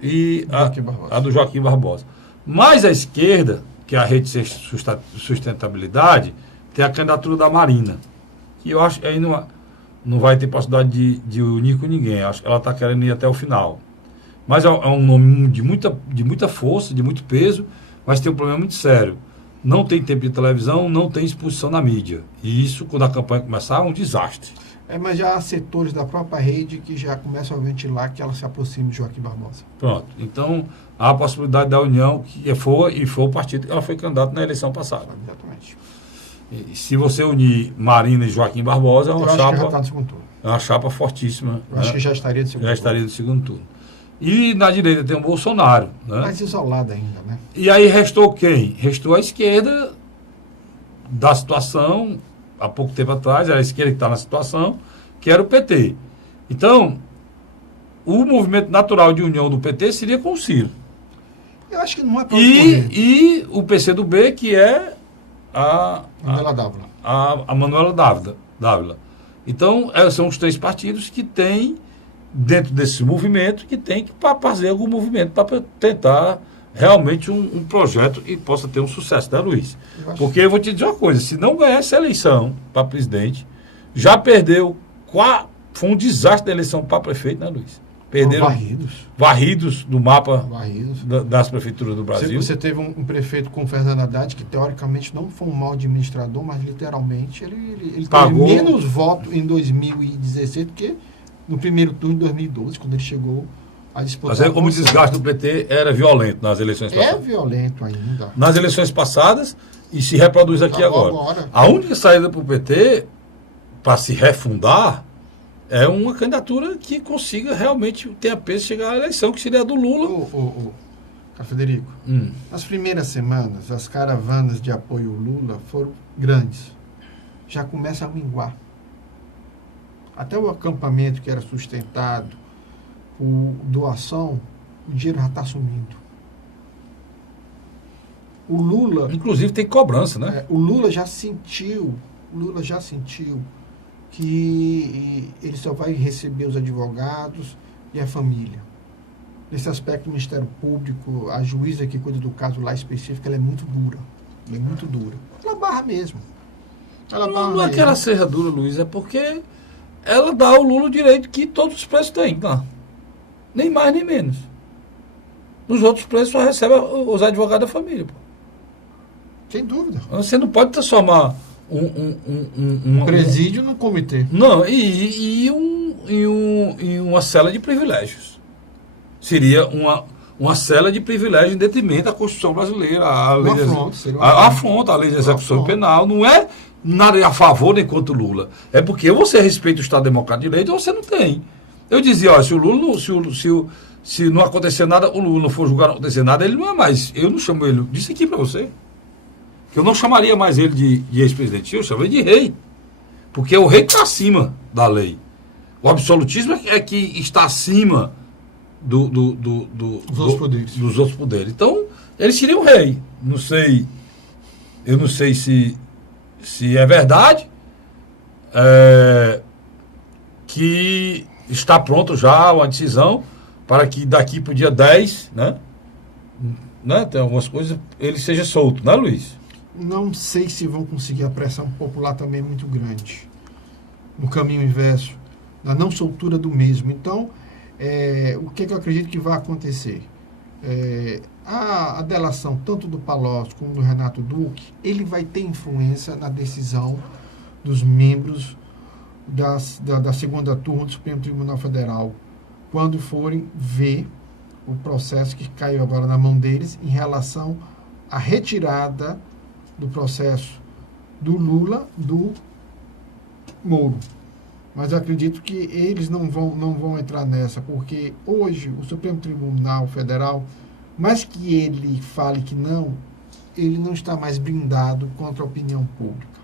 e a do Joaquim Barbosa. Mais à esquerda, que é a Rede Sustentabilidade, tem a candidatura da Marina, que eu acho que aí não vai ter possibilidade de unir com ninguém. Acho que ela está querendo ir até o final. Mas é um nome de muita força, de muito peso, mas tem um problema muito sério. Não tem tempo de televisão, não tem exposição na mídia. E isso, quando a campanha começar, é um desastre. Mas já há setores da própria rede que já começam a ventilar que ela se aproxime de Joaquim Barbosa. Pronto. Então, há a possibilidade da união, que foi o partido que ela foi candidata na eleição passada. Exatamente. E se você unir Marina e Joaquim Barbosa, é uma chapa fortíssima. Eu acho que já estaria no segundo turno. E na direita tem o Bolsonaro. Né? Mais isolado ainda, né? E aí restou quem? Restou a esquerda da situação, há pouco tempo atrás, era a esquerda que está na situação, que era o PT. Então, o movimento natural de união do PT seria com o Ciro. Eu acho que não é para e o PCdoB, que é a Manuela Dávila. Então, são os 3 partidos que têm, dentro desse movimento, que tem que fazer algum movimento para tentar realmente um projeto que possa ter um sucesso, né, Luiz? Porque eu vou te dizer uma coisa, se não ganhar essa eleição para presidente, já perdeu, foi um desastre da eleição para prefeito, né, Luiz? Perderam varridos do mapa das prefeituras do Brasil. Você teve um prefeito com Fernando Haddad, que teoricamente não foi um mau administrador, mas literalmente ele teve menos votos em 2016 do que no primeiro turno de 2012, quando ele chegou a disputar. Mas como o desgaste do PT era violento nas eleições passadas. É violento ainda. Nas eleições passadas e se reproduz aqui agora. A única saída para o PT, para se refundar, é uma candidatura que consiga realmente ter a peso de chegar à eleição, que seria a do Lula. Federico, nas primeiras semanas, as caravanas de apoio ao Lula foram grandes. Já começa a minguar. Até o acampamento que era sustentado por doação, o dinheiro já está sumindo. O Lula... Inclusive tem cobrança, né? O Lula já sentiu que ele só vai receber os advogados e a família. Nesse aspecto, o Ministério Público, a juíza que cuida do caso lá específico, ela é muito dura. Ela barra mesmo. Não é que ela seja dura, Luiz, é porque ela dá ao Lula o direito que todos os presos têm, tá? Nem mais nem menos. Nos outros presos só recebe os advogados da família, pô. Sem dúvida. Você não pode transformar um presídio no comitê. Não, e uma cela de privilégios. Seria uma cela de privilégios em detrimento da Constituição brasileira. A afronta a lei de execução penal. Não é nada a favor nem contra o Lula. É porque você respeita o Estado Democrático de Direito ou você não tem. Eu dizia, ó, se o Lula se não acontecer nada, o Lula não for julgado, não acontecer nada, ele não é mais. Eu não chamo ele. Disse aqui para você. Que eu não chamaria mais ele de ex-presidente, eu chamo ele de rei. Porque o rei está acima da lei. O absolutismo é que está acima dos outros poderes. Então, ele seria um rei. Não sei. eu não sei se é verdade, que está pronto já uma decisão para que daqui para o dia 10, né? Tem algumas coisas, ele seja solto, né, Luiz? Não sei se vão conseguir, a pressão popular também é muito grande. No caminho inverso, na não soltura do mesmo. Então, o que eu acredito que vai acontecer? A delação tanto do Palocci como do Renato Duque, ele vai ter influência na decisão dos membros da segunda turma do Supremo Tribunal Federal, quando forem ver o processo que caiu agora na mão deles em relação à retirada do processo do Lula, do Moro. Mas eu acredito que eles não vão entrar nessa, porque hoje o Supremo Tribunal Federal, mais que ele fale que não, ele não está mais blindado contra a opinião pública.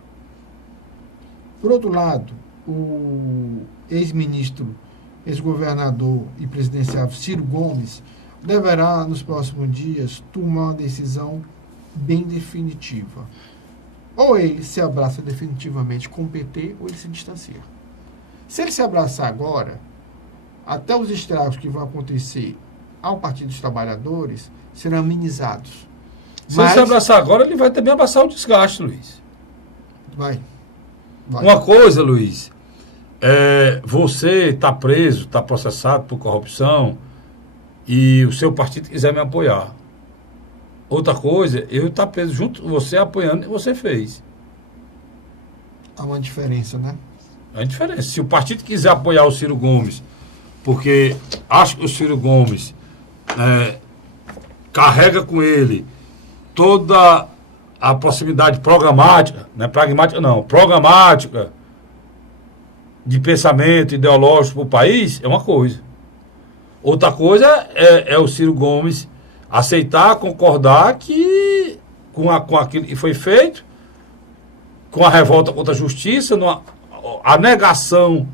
Por outro lado, o ex-ministro, ex-governador e presidenciável Ciro Gomes deverá, nos próximos dias, tomar uma decisão bem definitiva. Ou ele se abraça definitivamente com o PT, ou ele se distancia. Se ele se abraçar agora, até os estragos que vão acontecer ao Partido dos Trabalhadores serão amenizados. Se ele se abraçar agora, ele vai também abraçar o desgaste, Luiz. Vai. Uma coisa, Luiz, você está preso, está processado por corrupção e o seu partido quiser me apoiar. Outra coisa, eu estar preso junto, você apoiando e você fez. Há uma diferença, né? É a diferença. Se o partido quiser apoiar o Ciro Gomes, porque acho que o Ciro Gomes carrega com ele toda a proximidade programática, não é pragmática não, programática de pensamento ideológico para o país, é uma coisa. Outra coisa é o Ciro Gomes aceitar, concordar que com aquilo que foi feito, com a revolta contra a justiça, a negação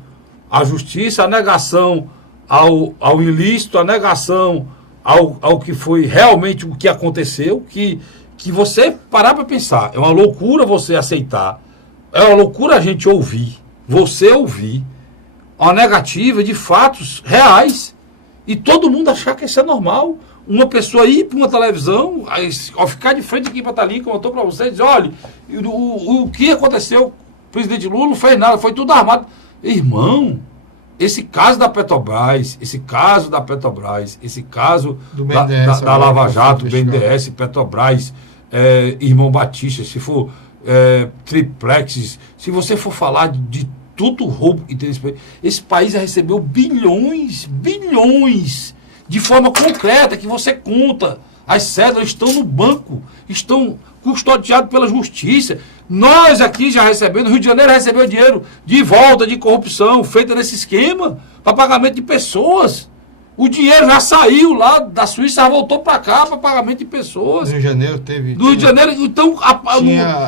à justiça, a negação ao ilícito, a negação ao que foi realmente o que aconteceu, que você parar para pensar. É uma loucura você aceitar, é uma loucura a gente ouvir, você ouvir uma negativa de fatos reais e todo mundo achar que isso é normal. Uma pessoa ir para uma televisão, ao ficar de frente aqui para estar ali, como eu estou para vocês, dizer, olha, o que aconteceu, o presidente Lula não fez nada, foi tudo armado. Irmão, esse caso da Petrobras, esse caso da Lava Jato, BNDES, Petrobras, Irmão Batista, se for triplex, se você for falar de tudo roubo que tem nesse país, esse país já recebeu bilhões, de forma concreta, que você conta. As cédulas estão no banco, estão custodiadas pela justiça. Nós aqui já recebemos, no Rio de Janeiro recebeu dinheiro de volta de corrupção, feita nesse esquema, para pagamento de pessoas. O dinheiro já saiu lá da Suíça, já voltou para cá para pagamento de pessoas. No Rio de Janeiro teve... No Rio de Janeiro, então,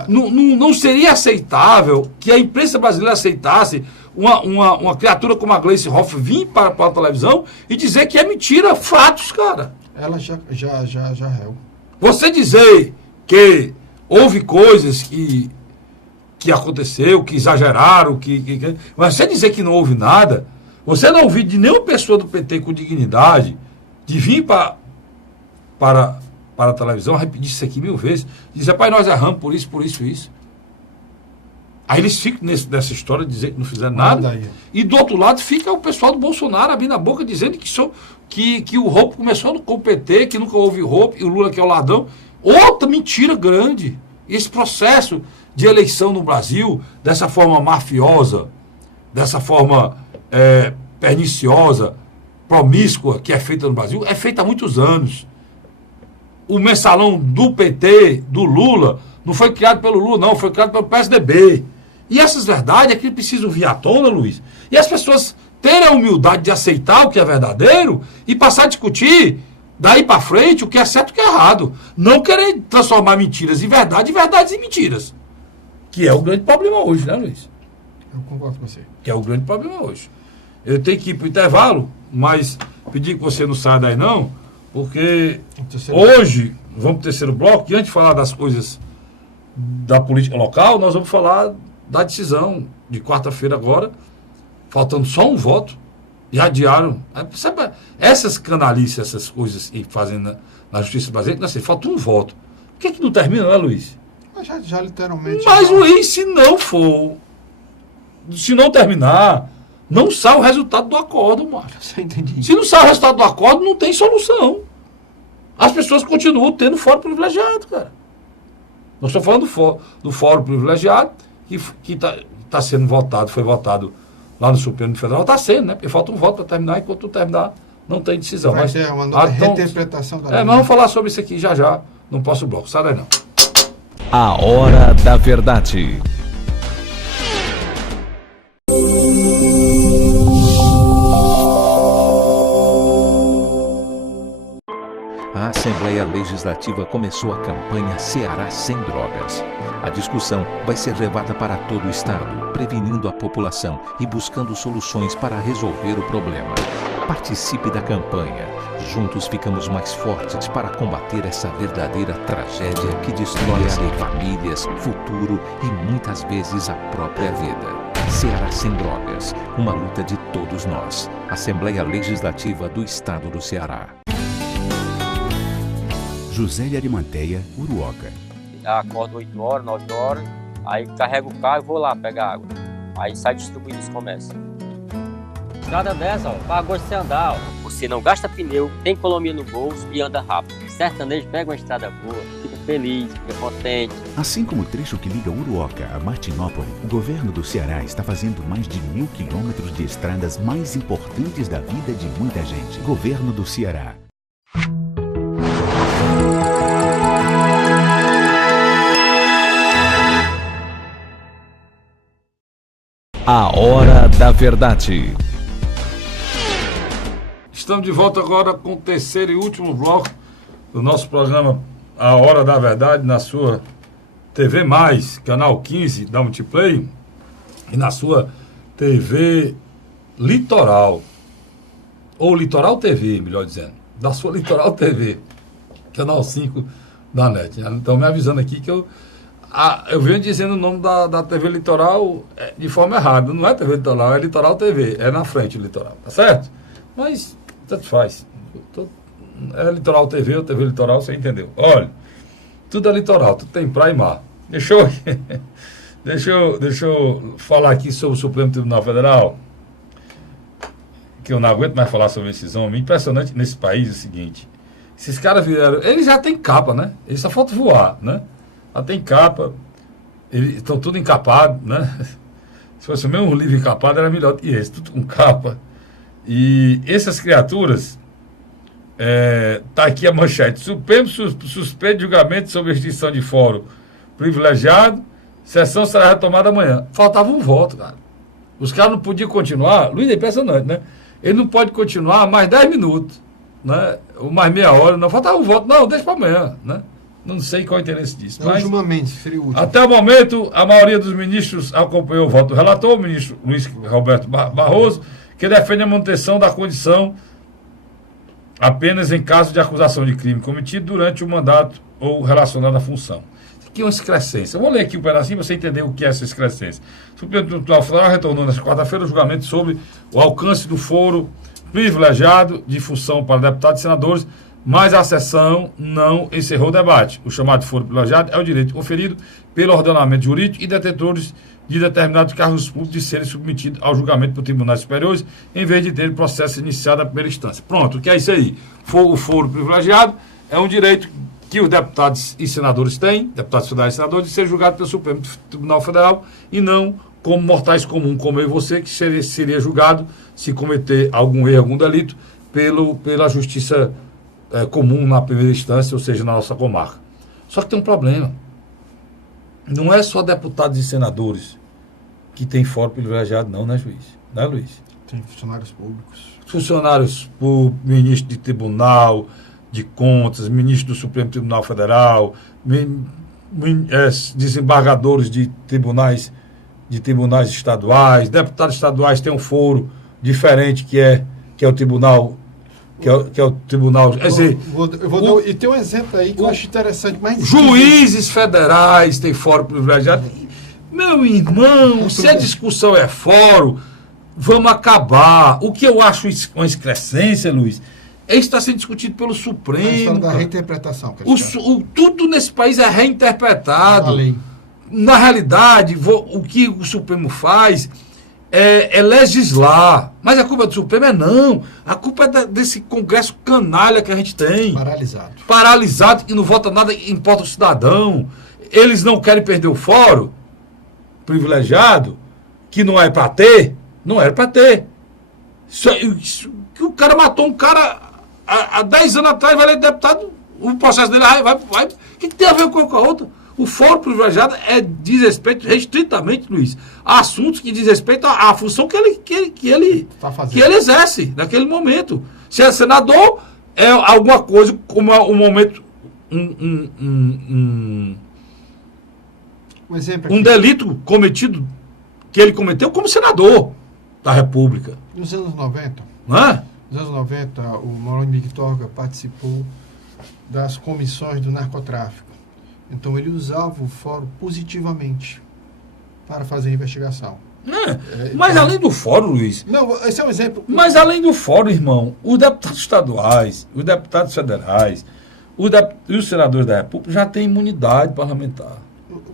não seria aceitável que a imprensa brasileira aceitasse uma criatura como a Gleice Hoff vir para a televisão e dizer que é mentira, fatos, cara. Ela já réu. Você dizer que houve coisas que aconteceu, que exageraram, mas você dizer que não houve nada, você não ouviu de nenhuma pessoa do PT com dignidade de vir para a televisão, repetir isso aqui 1000 vezes, dizer, pai, nós erramos por isso. Aí eles ficam nessa história de dizer que não fizeram nada. E do outro lado fica o pessoal do Bolsonaro abrindo a boca dizendo que o roubo começou com o PT, que nunca houve roubo, e o Lula que é o ladrão. Outra mentira grande. Esse processo de eleição no Brasil, dessa forma mafiosa, dessa forma perniciosa, promíscua que é feita no Brasil, é feita há muitos anos. O mensalão do PT, do Lula, não foi criado pelo Lula, não, foi criado pelo PSDB. E essas verdades é que precisam vir à tona, Luiz. E as pessoas terem a humildade de aceitar o que é verdadeiro e passar a discutir daí para frente o que é certo e o que é errado. Não querer transformar mentiras em verdade e verdades em mentiras. Que é o grande problema hoje, né, Luiz? Eu concordo com você. Que é o grande problema hoje. Eu tenho que ir para o intervalo, mas pedir que você não saia daí não, porque hoje, vamos para o terceiro bloco, e antes de falar das coisas da política local, nós vamos falar da decisão de quarta-feira agora, faltando só um voto, e adiaram. Sabe, essas canalices, essas coisas que fazem na justiça brasileira, não sei, falta um voto. Por que não termina, né, Luiz? Mas já literalmente... Mas, Luiz, se não terminar, não sai o resultado do acordo, Márcio. Você entendeu? Se não sai o resultado do acordo, não tem solução. As pessoas continuam tendo fórum privilegiado, cara. Nós estamos falando do fórum privilegiado, que está sendo votado, foi votado lá no Supremo Federal, está sendo, né? Porque falta um voto para terminar, enquanto não terminar, não tem decisão. Vai ter uma nova reinterpretação da lei. Mas vamos falar sobre isso aqui já, no próximo bloco. Sai daí não. A Hora da Verdade. A Assembleia Legislativa começou a campanha Ceará Sem Drogas. A discussão vai ser levada para todo o estado, prevenindo a população e buscando soluções para resolver o problema. Participe da campanha. Juntos ficamos mais fortes para combater essa verdadeira tragédia que destrói famílias, futuro e muitas vezes a própria vida. Ceará Sem Drogas, uma luta de todos nós. Assembleia Legislativa do Estado do Ceará. José de Arimanteia, Uruoca. Acordo 8 horas, 9 horas, aí carrego o carro e vou lá pegar água. Aí sai distribuindo os comércios. Estrada dessa, para gosto de você andar, Você não gasta pneu, tem economia no bolso e anda rápido. Sertanejo pega uma estrada boa, fica feliz, fica contente. Assim como o trecho que liga Uruoca a Martinópole, o governo do Ceará está fazendo mais de 1.000 quilômetros de estradas mais importantes da vida de muita gente. Governo do Ceará. A Hora da Verdade. Estamos de volta agora com o terceiro e último bloco do nosso programa A Hora da Verdade, na sua TV+, canal 15 da Multiplay, e na sua TV Litoral, ou Litoral TV, melhor dizendo, da sua Litoral TV, canal 5 da NET. Então, me avisando aqui que eu venho dizendo o nome da TV Litoral de forma errada. Não é TV Litoral, é Litoral TV. É na frente o Litoral, tá certo? Mas, tanto faz. É Litoral TV ou TV Litoral, você entendeu. Olha, tudo é litoral, tudo tem praia e mar. Deixa eu falar aqui sobre o Supremo Tribunal Federal, que eu não aguento mais falar sobre esses homens. Impressionante nesse país é o seguinte: esses caras vieram, eles já têm capa, né? Eles só falta voar, né? Já tem capa, eles estão tudo encapado, né? Se fosse o mesmo livro encapado, era melhor que esse, tudo com capa. E essas criaturas, tá aqui a manchete: Supremo suspende julgamento sobre extinção de fórum privilegiado, sessão será retomada amanhã. Faltava um voto, cara. Os caras não podiam continuar. Luiz, é impressionante, né? Ele não pode continuar mais 10 minutos, né? Ou mais meia hora, não. Faltava um voto. Não, deixa para amanhã, né? Não sei qual é o interesse disso. Mas, seria o último. Até o momento, a maioria dos ministros acompanhou o voto do relator, o ministro Luiz Roberto Barroso, que defende a manutenção da condição apenas em caso de acusação de crime cometido durante o mandato ou relacionado à função. Isso aqui é uma excrescência. Eu vou ler aqui um pedacinho para você entender o que é essa excrescência. O Supremo Tribunal Federal retornou nesta quarta-feira o julgamento sobre o alcance do foro privilegiado de função para deputados e senadores, mas a sessão não encerrou o debate. O chamado foro privilegiado é o direito conferido pelo ordenamento jurídico e detentores de determinados cargos públicos de serem submetidos ao julgamento por tribunais superiores, em vez de ter o processo iniciado à primeira instância. Pronto, o que é isso aí? O foro privilegiado é um direito que os deputados e senadores têm, deputados federais e senadores, de ser julgados pelo Supremo Tribunal Federal e não como mortais comuns, como eu e você, que seria julgado se cometer algum erro, algum delito, pela justiça comum na primeira instância, ou seja, na nossa comarca. Só que tem um problema. Não é só deputados e senadores que têm fórum privilegiado, não, né, juiz? Não é, Luiz? Tem funcionários públicos. Funcionários públicos, ministro de tribunal de contas, ministro do Supremo Tribunal Federal, desembargadores de tribunais estaduais, deputados estaduais têm um foro diferente que é o Tribunal que é o tribunal. Quer dizer, E tem um exemplo aí que eu acho interessante. Mas juízes federais têm fórum privilegiado. Meu irmão, se a discussão é fórum, vamos acabar. O que eu acho uma excrescência, Luiz, é isso está sendo discutido pelo Supremo. Da reinterpretação. Tudo nesse país é reinterpretado. Na realidade, o que o Supremo faz é legislar. Mas a culpa do Supremo não. A culpa é desse Congresso canalha que a gente tem. Paralisado, que não vota nada, importa o cidadão. Eles não querem perder o fórum privilegiado, que não é para ter. Não era para ter. Que o cara matou um cara há 10 anos atrás, vai ler deputado, o processo dele vai. O que tem a ver com a outra? O fórum privilegiado diz respeito restritamente, Luiz, a assuntos que diz respeito à função que ele exerce naquele momento. Se é senador, é alguma coisa como um momento, um delito cometido, que ele cometeu como senador da República. Nos anos 90, não é? Nos anos 90, o Mauro Mictorga participou das comissões do narcotráfico. Então ele usava o fórum positivamente para fazer a investigação. Mas além do fórum, Luiz... Não, esse é um exemplo. Mas além do fórum, irmão, os deputados estaduais, os deputados federais, e os senadores da República já têm imunidade parlamentar.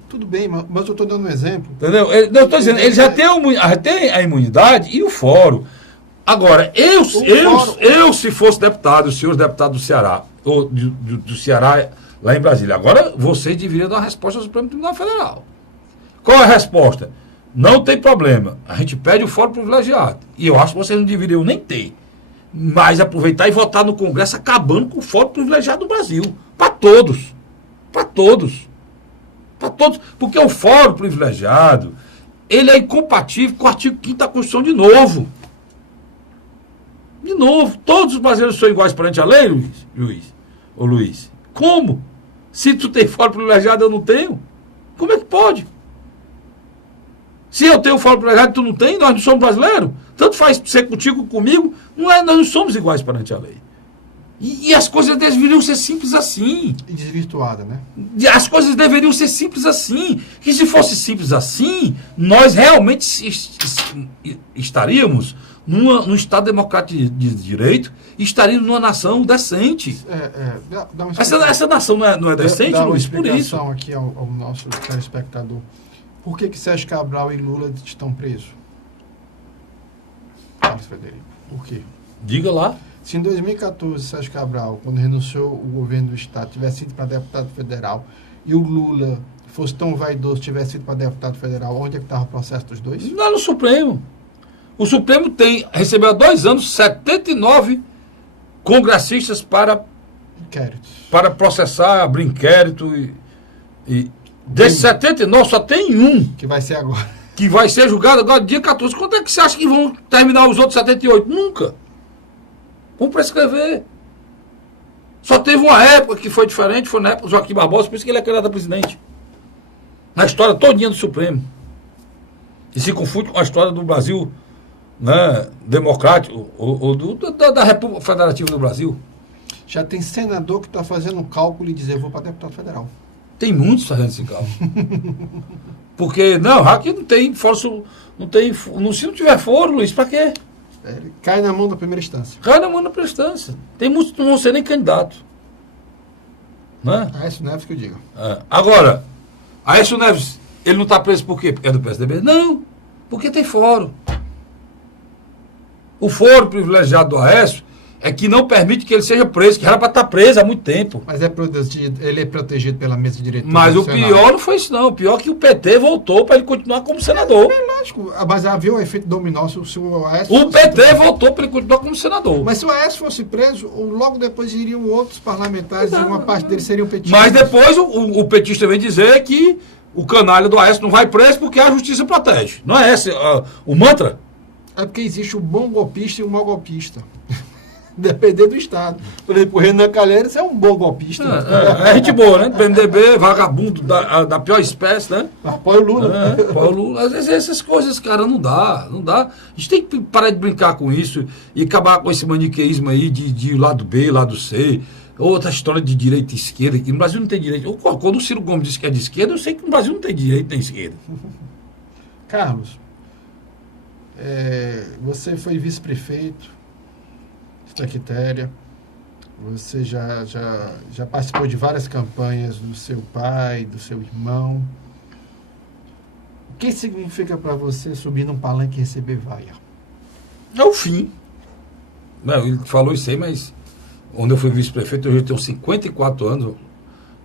Tudo bem, mas eu estou dando um exemplo. Entendeu? Eu estou dizendo, ele já tem a imunidade e o fórum. Agora, eu se fosse deputado, os senhores deputados do Ceará, ou do Ceará lá em Brasília, agora vocês deveriam dar uma resposta ao Supremo Tribunal Federal. Qual é a resposta? Não tem problema. A gente pede o fórum privilegiado. E eu acho que vocês não deveriam nem ter. Mas aproveitar e votar no Congresso acabando com o fórum privilegiado do Brasil. Para todos. Para todos. Para todos. Porque o fórum privilegiado, ele é incompatível com o artigo 5º da Constituição de novo. De novo. Todos os brasileiros são iguais perante a lei, Luiz? Como? Se tu tem fórum privilegiado, eu não tenho? Como é que pode? Se eu tenho fórum privilegiado e tu não tem, nós não somos brasileiros. Tanto faz ser contigo, comigo, nós não somos iguais perante a lei. E as coisas deveriam ser simples assim. E desvirtuada, né? As coisas deveriam ser simples assim. E se fosse simples assim, nós realmente estaríamos num Estado democrático de direito e estaríamos numa nação decente. Essa nação não é decente, Luiz, por isso. Dá uma explicação aqui ao nosso telespectador. Por que Sérgio Cabral e Lula estão presos? Carlos Frederico. Por quê? Diga lá. Se em 2014, Sérgio Cabral, quando renunciou o governo do Estado, tivesse ido para deputado federal e o Lula fosse tão vaidoso, tivesse ido para deputado federal, onde é que estava o processo dos dois? Lá no Supremo. O Supremo recebeu há 2 anos 79 congressistas para processar, abrir inquérito e desses 79 só tem um. Que vai ser agora. Que vai ser julgado agora dia 14. Quando é que você acha que vão terminar os outros 78? Nunca. Vão prescrever. Só teve uma época que foi diferente, foi na época do Joaquim Barbosa, por isso que ele é candidato a presidente. Na história todinha do Supremo. E se confunde com a história do Brasil, né, democrático, ou da República Federativa do Brasil. Já tem senador que está fazendo um cálculo e dizer, vou para deputado federal. Tem muitos fazendo esse cálculo. Porque, aqui não tem foro, se não tiver foro, Luiz, para quê? Ele cai na mão da primeira instância. Cai na mão da primeira instância. Tem muitos que não vão ser nem candidatos. Né? Aécio Neves que eu digo. Agora, Aécio Neves, ele não está preso por quê? Porque é do PSDB? Não, porque tem foro. O foro privilegiado do Aécio é que não permite que ele seja preso, que era para estar preso há muito tempo. Mas ele é protegido pela mesa diretora. Mas o pior não foi isso, não. O pior é que o PT voltou para ele continuar como senador. É lógico, mas havia o efeito dominó se o Aécio. O PT voltou para ele continuar como senador. Mas se o Aécio fosse preso, logo depois iriam outros parlamentares e uma parte deles seriam petistas. Mas depois o petista vem dizer que o canalha do Aécio não vai preso porque a justiça protege. Não é esse o mantra? É porque existe o bom golpista e o mau golpista. depender do Estado. Por exemplo, o Renan Calheiros é um bom golpista. É gente boa, né? PMDB, vagabundo da pior espécie, né? Apoia o Lula. Apoia o Lula. Às vezes essas coisas, cara, não dá. A gente tem que parar de brincar com isso e acabar com esse maniqueísmo aí de lado B, lado C. Outra história de direita e esquerda. Que no Brasil não tem direito. Quando o Ciro Gomes diz que é de esquerda, eu sei que no Brasil não tem direito nem esquerda. Carlos, você foi vice-prefeito, Santa Quitéria, você já participou de várias campanhas do seu pai, do seu irmão. O que significa para você subir num palanque e receber vaia? É o fim. Não, ele falou isso aí, mas quando eu fui vice-prefeito, eu já tenho 54 anos.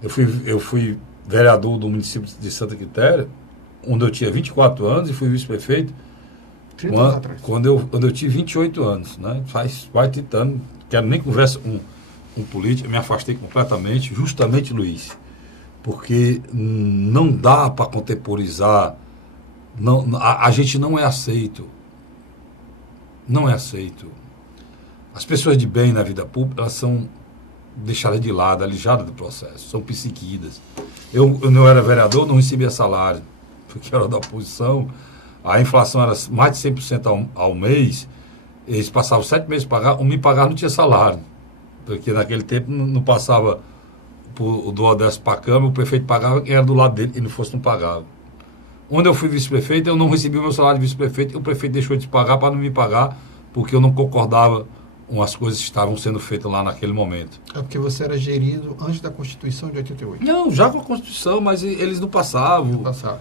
Eu fui vereador do município de Santa Quitéria, onde eu tinha 24 anos, e fui vice-prefeito 30 anos atrás. Quando eu tive 28 anos. Né? Faz quase 30 anos, quero nem conversa com político, me afastei completamente, justamente, Luiz, porque não dá para contemporizar, a gente não é aceito. Não é aceito. As pessoas de bem na vida pública, elas são deixadas de lado, alijadas do processo, são perseguidas. Eu não era vereador, não recebia salário, porque era da oposição, a inflação era mais de 100% ao mês, eles passavam 7 meses para me pagar, não tinha salário, porque naquele tempo não passava do Odécio para a Câmara, o prefeito pagava, quem era do lado dele, e não fosse, não pagava. Onde eu fui vice-prefeito, eu não recebi o meu salário de vice-prefeito, e o prefeito deixou de pagar para não me pagar, porque eu não concordava com as coisas que estavam sendo feitas lá naquele momento. É porque você era gerido antes da Constituição de 88. Não, já com a Constituição, mas eles não passavam. Não passavam.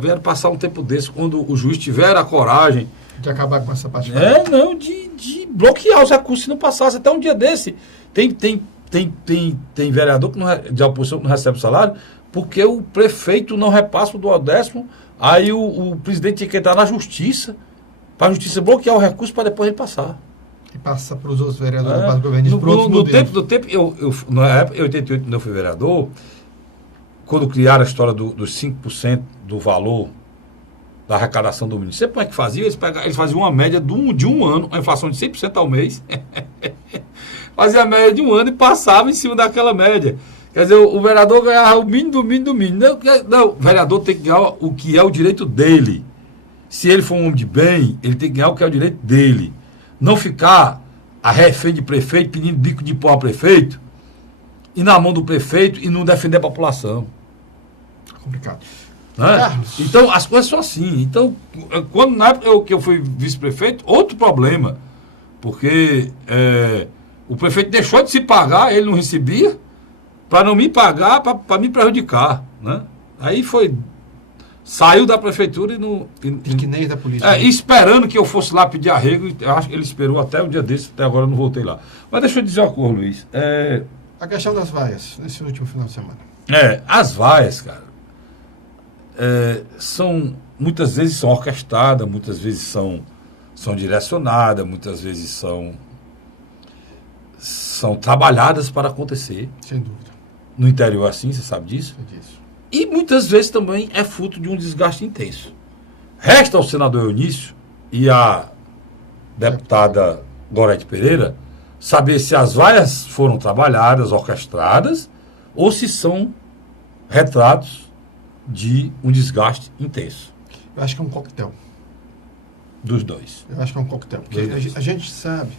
Vieram passar um tempo desse, quando o juiz tiver a coragem de acabar com essa parte. De bloquear os recursos se não passasse. Até um dia desse, tem vereador de oposição que não recebe salário, porque o prefeito não repassa o do 10º, aí o presidente tinha que entrar na justiça, para a justiça bloquear o recurso para depois ele passar. E passa para os outros vereadores, para os governistas. No tempo, na época, em 88, quando eu fui vereador, quando criaram a história dos 5% do valor da arrecadação do município, como é que fazia? Eles faziam uma média de um ano, uma inflação de 100% ao mês, fazia a média de um ano e passava em cima daquela média. Quer dizer, o vereador ganhava o mínimo do mínimo do mínimo. Não, o vereador tem que ganhar o que é o direito dele. Se ele for um homem de bem, ele tem que ganhar o que é o direito dele. Não ficar a refém de prefeito, pedindo bico de pau ao prefeito, e na mão do prefeito e não defender a população. Complicado. Né? Então, as coisas são assim. Então, na época que eu fui vice-prefeito, outro problema, porque o prefeito deixou de se pagar, ele não recebia, para não me pagar, para me prejudicar. Né? Aí saiu da prefeitura e que nem da polícia. Esperando que eu fosse lá pedir arrego. Eu acho que ele esperou até um dia desse, até agora eu não voltei lá. Mas deixa eu dizer uma coisa, Luiz. A questão das vaias, nesse último final de semana. As vaias, cara, muitas vezes são orquestradas, muitas vezes são direcionadas, muitas vezes são trabalhadas para acontecer. Sem dúvida. No interior assim, você sabe disso? Sei disso. E muitas vezes também é fruto de um desgaste intenso. Resta ao senador Eunício e à deputada Gorete Pereira saber se as vaias foram trabalhadas, orquestradas, ou se são retratos de um desgaste intenso. Eu acho que é um coquetel. Dos dois. Eu acho que é um coquetel. Porque a gente sabe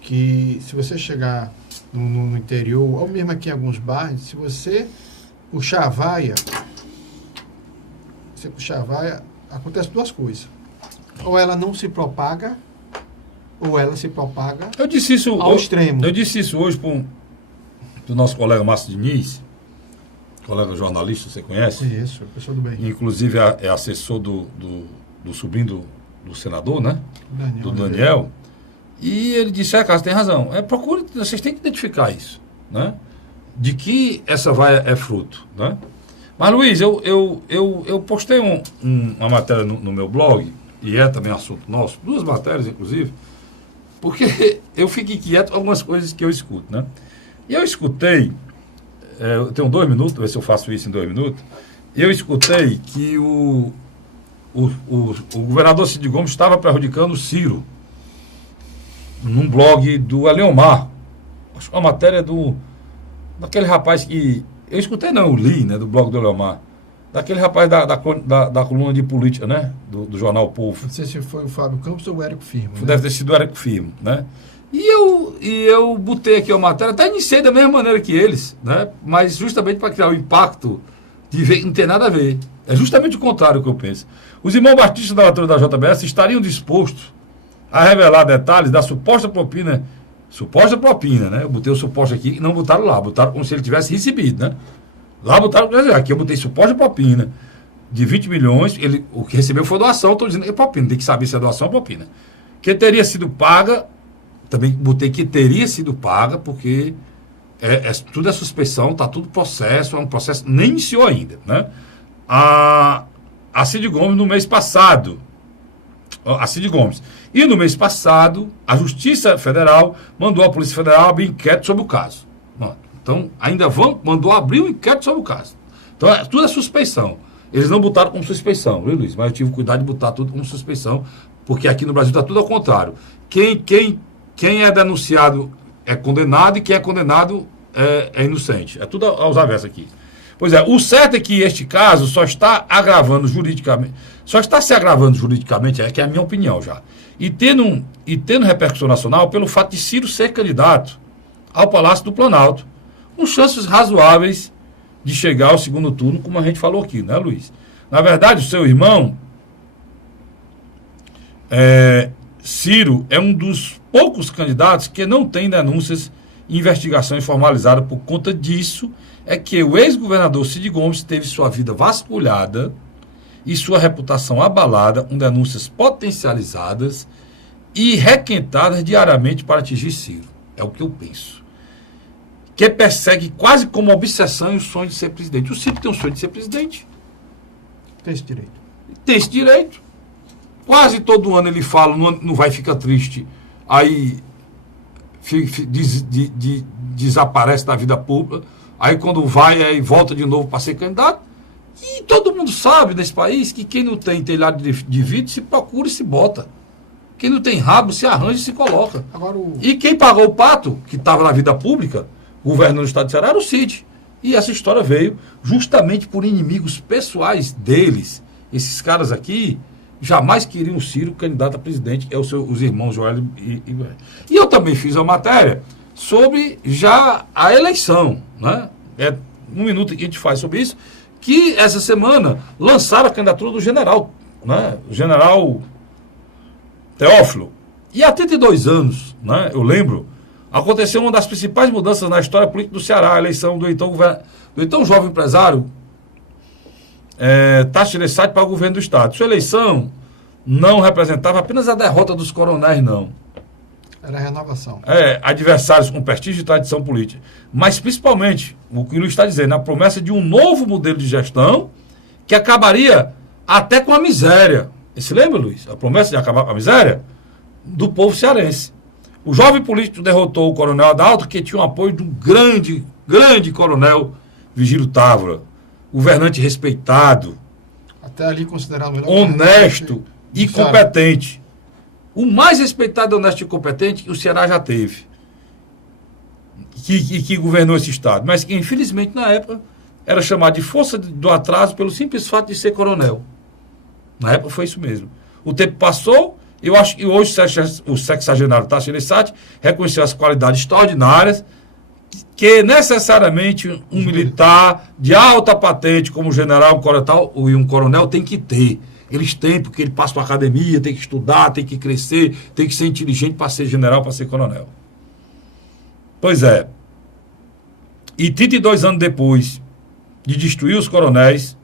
que se você chegar no interior, ou mesmo aqui em alguns bairros, se você puxar a vaia, acontece duas coisas. Ou ela não se propaga, ou ela se propaga ao extremo. Eu disse isso hoje para o nosso colega Márcio Diniz, colega jornalista, você conhece? Isso, pessoa do bem. Inclusive é assessor do sobrinho do senador, né? Do Daniel. E ele disse, Carlos, tem razão. Vocês têm que identificar isso, né? De que essa vaia é fruto, né? Mas, Luiz, eu postei uma matéria no meu blog, e é também assunto nosso, 2 matérias, inclusive, porque eu fico inquieto com algumas coisas que eu escuto, né? E eu escutei, eu tenho 2 minutos, ver se eu faço isso em 2 minutos, e eu escutei que o governador Cid Gomes estava prejudicando o Ciro num blog do Eleomar. Acho que uma matéria daquele rapaz que... Eu escutei, não, eu li, né, do blog do Eleomar. Daquele rapaz da coluna de política, né? Do jornal Povo. Não sei se foi o Fábio Campos ou o Érico Firmo. Né? Deve ter sido o Érico Firmo, né? E eu botei aqui a matéria, até iniciei da mesma maneira que eles, né? Mas justamente para criar o impacto de ver, não tem nada a ver. É justamente o contrário que eu penso. Os irmãos batistas da altura da JBS estariam dispostos a revelar detalhes da suposta propina, né? Eu botei o suposto aqui e não botaram lá, botaram como se ele tivesse recebido, né? Lá botaram, aqui eu botei suposta propina de 20 milhões, o que recebeu foi doação, estou dizendo que é propina, tem que saber se é doação ou propina. Que teria sido paga, também botei que teria sido paga, porque tudo é suspeição, está tudo processo, é um processo, nem iniciou ainda, né? A Cid Gomes no mês passado, e no mês passado, a Justiça Federal mandou a Polícia Federal abrir inquérito sobre o caso. Então, mandou abrir um inquérito sobre o caso. Então, tudo é suspeição. Eles não botaram como suspeição, viu, Luiz? Mas eu tive cuidado de botar tudo como suspeição, porque aqui no Brasil está tudo ao contrário. Quem é denunciado é condenado e quem é condenado é inocente. É tudo aos avessos aqui. Pois é, o certo é que este caso só está se agravando juridicamente, que é a minha opinião já. E tendo repercussão nacional pelo fato de Ciro ser candidato ao Palácio do Planalto, com chances razoáveis de chegar ao segundo turno, como a gente falou aqui, né, Luiz? Na verdade, o seu irmão, Ciro, é um dos poucos candidatos que não tem denúncias e investigações formalizadas. Por conta disso, é que o ex-governador Cid Gomes teve sua vida vasculhada e sua reputação abalada, com denúncias potencializadas e requentadas diariamente para atingir Ciro. É o que eu penso. Que persegue quase como obsessão o sonho de ser presidente. O Ciro tem um sonho de ser presidente. Tem esse direito. Tem esse direito. Quase todo ano ele fala, não vai ficar triste. Aí desaparece da vida pública. Aí quando vai, aí volta de novo para ser candidato. E todo mundo sabe nesse país que quem não tem telhado de vidro se procura e se bota. Quem não tem rabo se arranja e se coloca. Agora E quem pagou o pato, que estava na vida pública, governando o estado de Ceará, era o Cid. E essa história veio justamente por inimigos pessoais deles. Esses caras aqui jamais queriam o Ciro candidato a presidente, os irmãos Joel e eu também fiz uma matéria sobre já a eleição, né? Um minuto que a gente faz sobre isso, que essa semana lançaram a candidatura do general, né? O general Teófilo. E há 32 anos, né? Eu lembro, aconteceu uma das principais mudanças na história política do Ceará, a eleição do então jovem empresário Tasso Gereissati para o governo do estado. Sua eleição não representava apenas a derrota dos coronéis, não. Era a renovação. Adversários com prestígio e tradição política. Mas, principalmente, o que o Luiz está dizendo, a promessa de um novo modelo de gestão que acabaria até com a miséria. Você lembra, Luiz? A promessa de acabar com a miséria do povo cearense. O jovem político derrotou o coronel Adalto, que tinha o apoio de um grande coronel Vigílio Távora, governante respeitado, até ali considerado melhor, honesto e competente. O mais respeitado, honesto e competente que o Ceará já teve, que governou esse estado, mas que infelizmente na época era chamado de força do atraso pelo simples fato de ser coronel. Na época foi isso mesmo. O tempo passou, eu acho que hoje o sexagenário Tasso Gereissati reconheceu as qualidades extraordinárias que necessariamente um militar de alta patente, como um general, um coronel tem que ter. Eles têm, porque ele passa para a academia, tem que estudar, tem que crescer, tem que ser inteligente para ser general, para ser coronel. Pois é. E 32 anos depois de destruir os coronéis,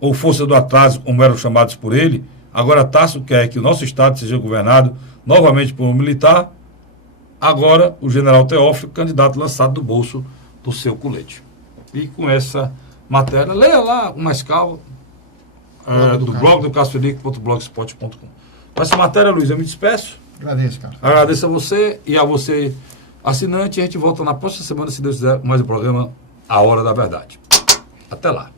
ou força do atraso, como eram chamados por ele, agora Tasso quer que o nosso estado seja governado novamente por um militar. Agora o general Teófilo, candidato lançado do bolso do seu colete. E com essa matéria, leia lá com mais calma, do blog do CastroFrederico.blogspot.com. Com essa matéria, Luiz, eu me despeço. Agradeço, cara. Agradeço a você e a você, assinante. A gente volta na próxima semana, se Deus quiser, com mais um programa A Hora da Verdade. Até lá.